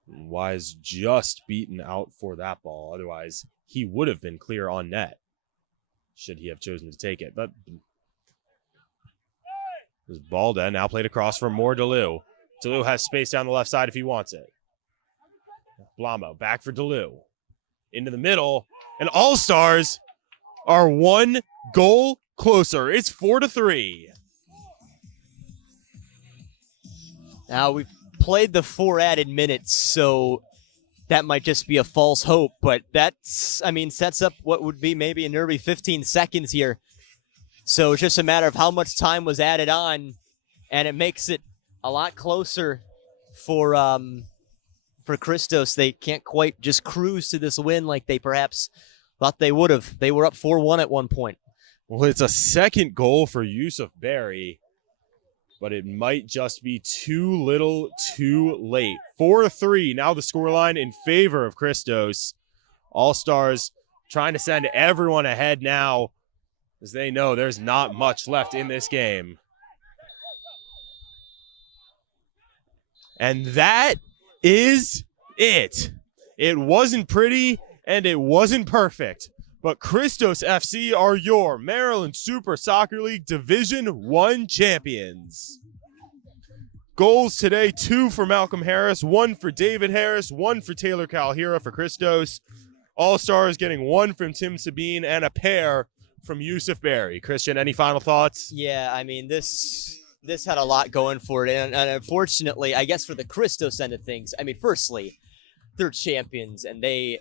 Wise just beaten out for that ball. Otherwise, he would have been clear on net should he have chosen to take it. But this ball then now played across for more Deleu. Deleu has space down the left side if he wants it. Blamo back for Deleu. Into the middle. And All-Stars are 1 goal closer. It's 4-3. Now we've played the 4 added minutes, so that might just be a false hope, but that's, I mean, sets up what would be maybe a nervy 15 seconds here. So it's just a matter of how much time was added on, and it makes it a lot closer for Christos. They can't quite just cruise to this win like they perhaps thought they would have. They were up 4-1 at one point. Well, it's a second goal for Yusuf Berry, but it might just be too little too late. 4-3, now the scoreline in favor of Christos. All-Stars trying to send everyone ahead now as they know there's not much left in this game. And that is it. It wasn't pretty and it wasn't perfect, but Christos FC are your Maryland Super Soccer League Division I champions. Goals today, 2 for Malcolm Harris, 1 for David Harris, 1 for Taylor Calhira for Christos. All-Stars getting 1 from Tim Sabine and a pair from Yusuf Berry. Christian, any final thoughts? Yeah, I mean, this had a lot going for it, and unfortunately, I guess for the Christos end of things, I mean, firstly, they're champions, and they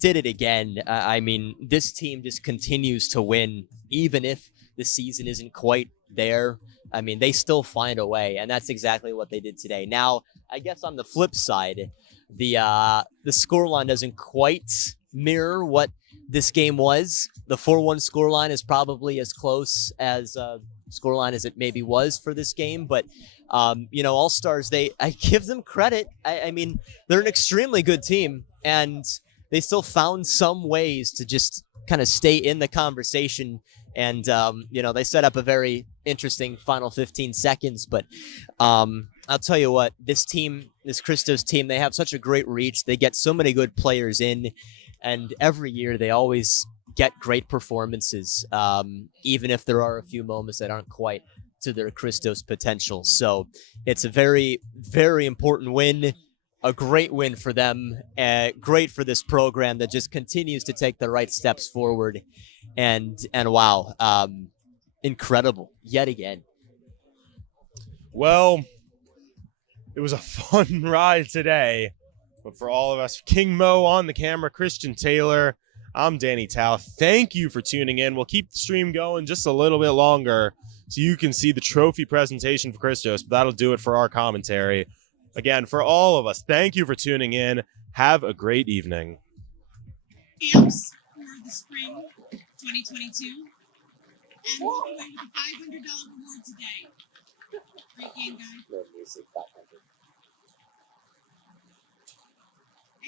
did it again. I mean, this team just continues to win, even if the season isn't quite there. I mean, they still find a way, and that's exactly what they did today. Now, I guess on the flip side, the scoreline doesn't quite mirror what this game was. The 4-1 scoreline is probably as close as scoreline as it maybe was for this game, but you know, All-Stars, I give them credit. I mean, they're an extremely good team, and they still found some ways to just kind of stay in the conversation. And, you know, they set up a very interesting final 15 seconds. But I'll tell you what, this team, this Christos team, they have such a great reach. They get so many good players in. And every year they always get great performances, even if there are a few moments that aren't quite to their Christos potential. So it's a very, very important win. A great win for them, great for this program that just continues to take the right steps forward, and wow, incredible yet again. Well, it was a fun ride today, but for all of us, King Mo on the camera, Christian Taylor, I'm Danny Tao. Thank you for tuning in. We'll keep the stream going just a little bit longer so you can see the trophy presentation for Christos. But that'll do it for our commentary. Again, for all of us, thank you for tuning in. Have a great evening. Champs for the spring 2022. And we'll be away with a $500 reward today. Great game, guys. No music, 500.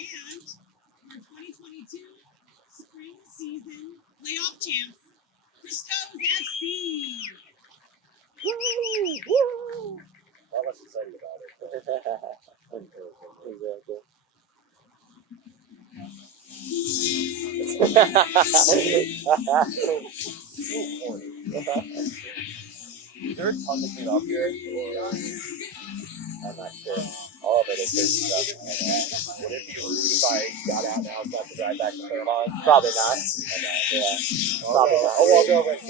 And our 2022 spring season playoff champs, Christos FC. All of us excited about it. Exactly. Is there a ton to clean up here? Or I'm not sure. All of it is crazy stuff. Would it be rude if I got out now and got to drive back to Fairmont? Probably not. Okay, yeah. Probably not. I'll walk over and say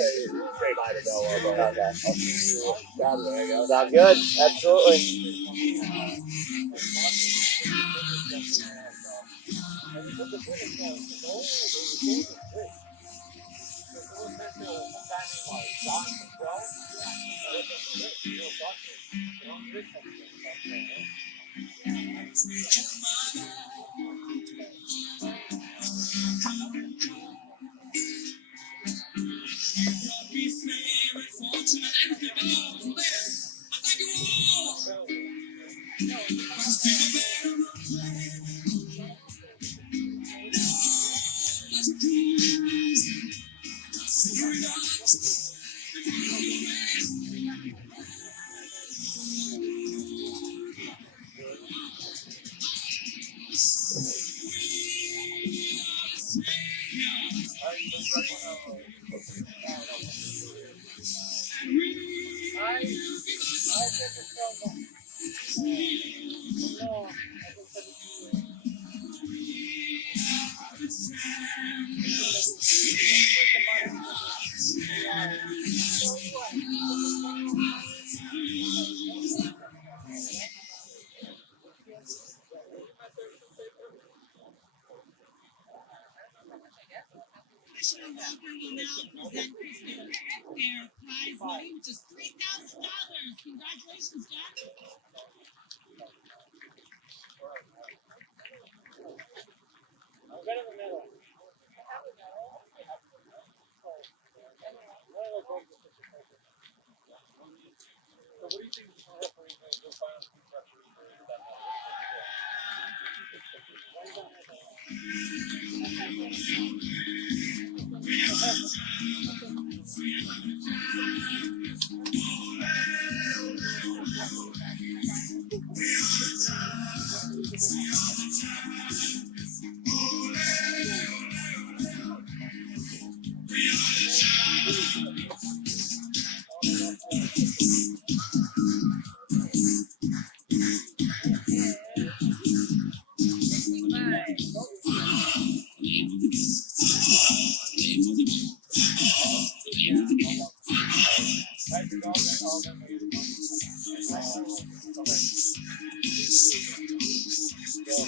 bye to Noah. Okay. I'll see you Saturday, I guess. Sounds good. Absolutely. National Welcome will now present Christos their prize money, which is $3,000. Congratulations, Jack.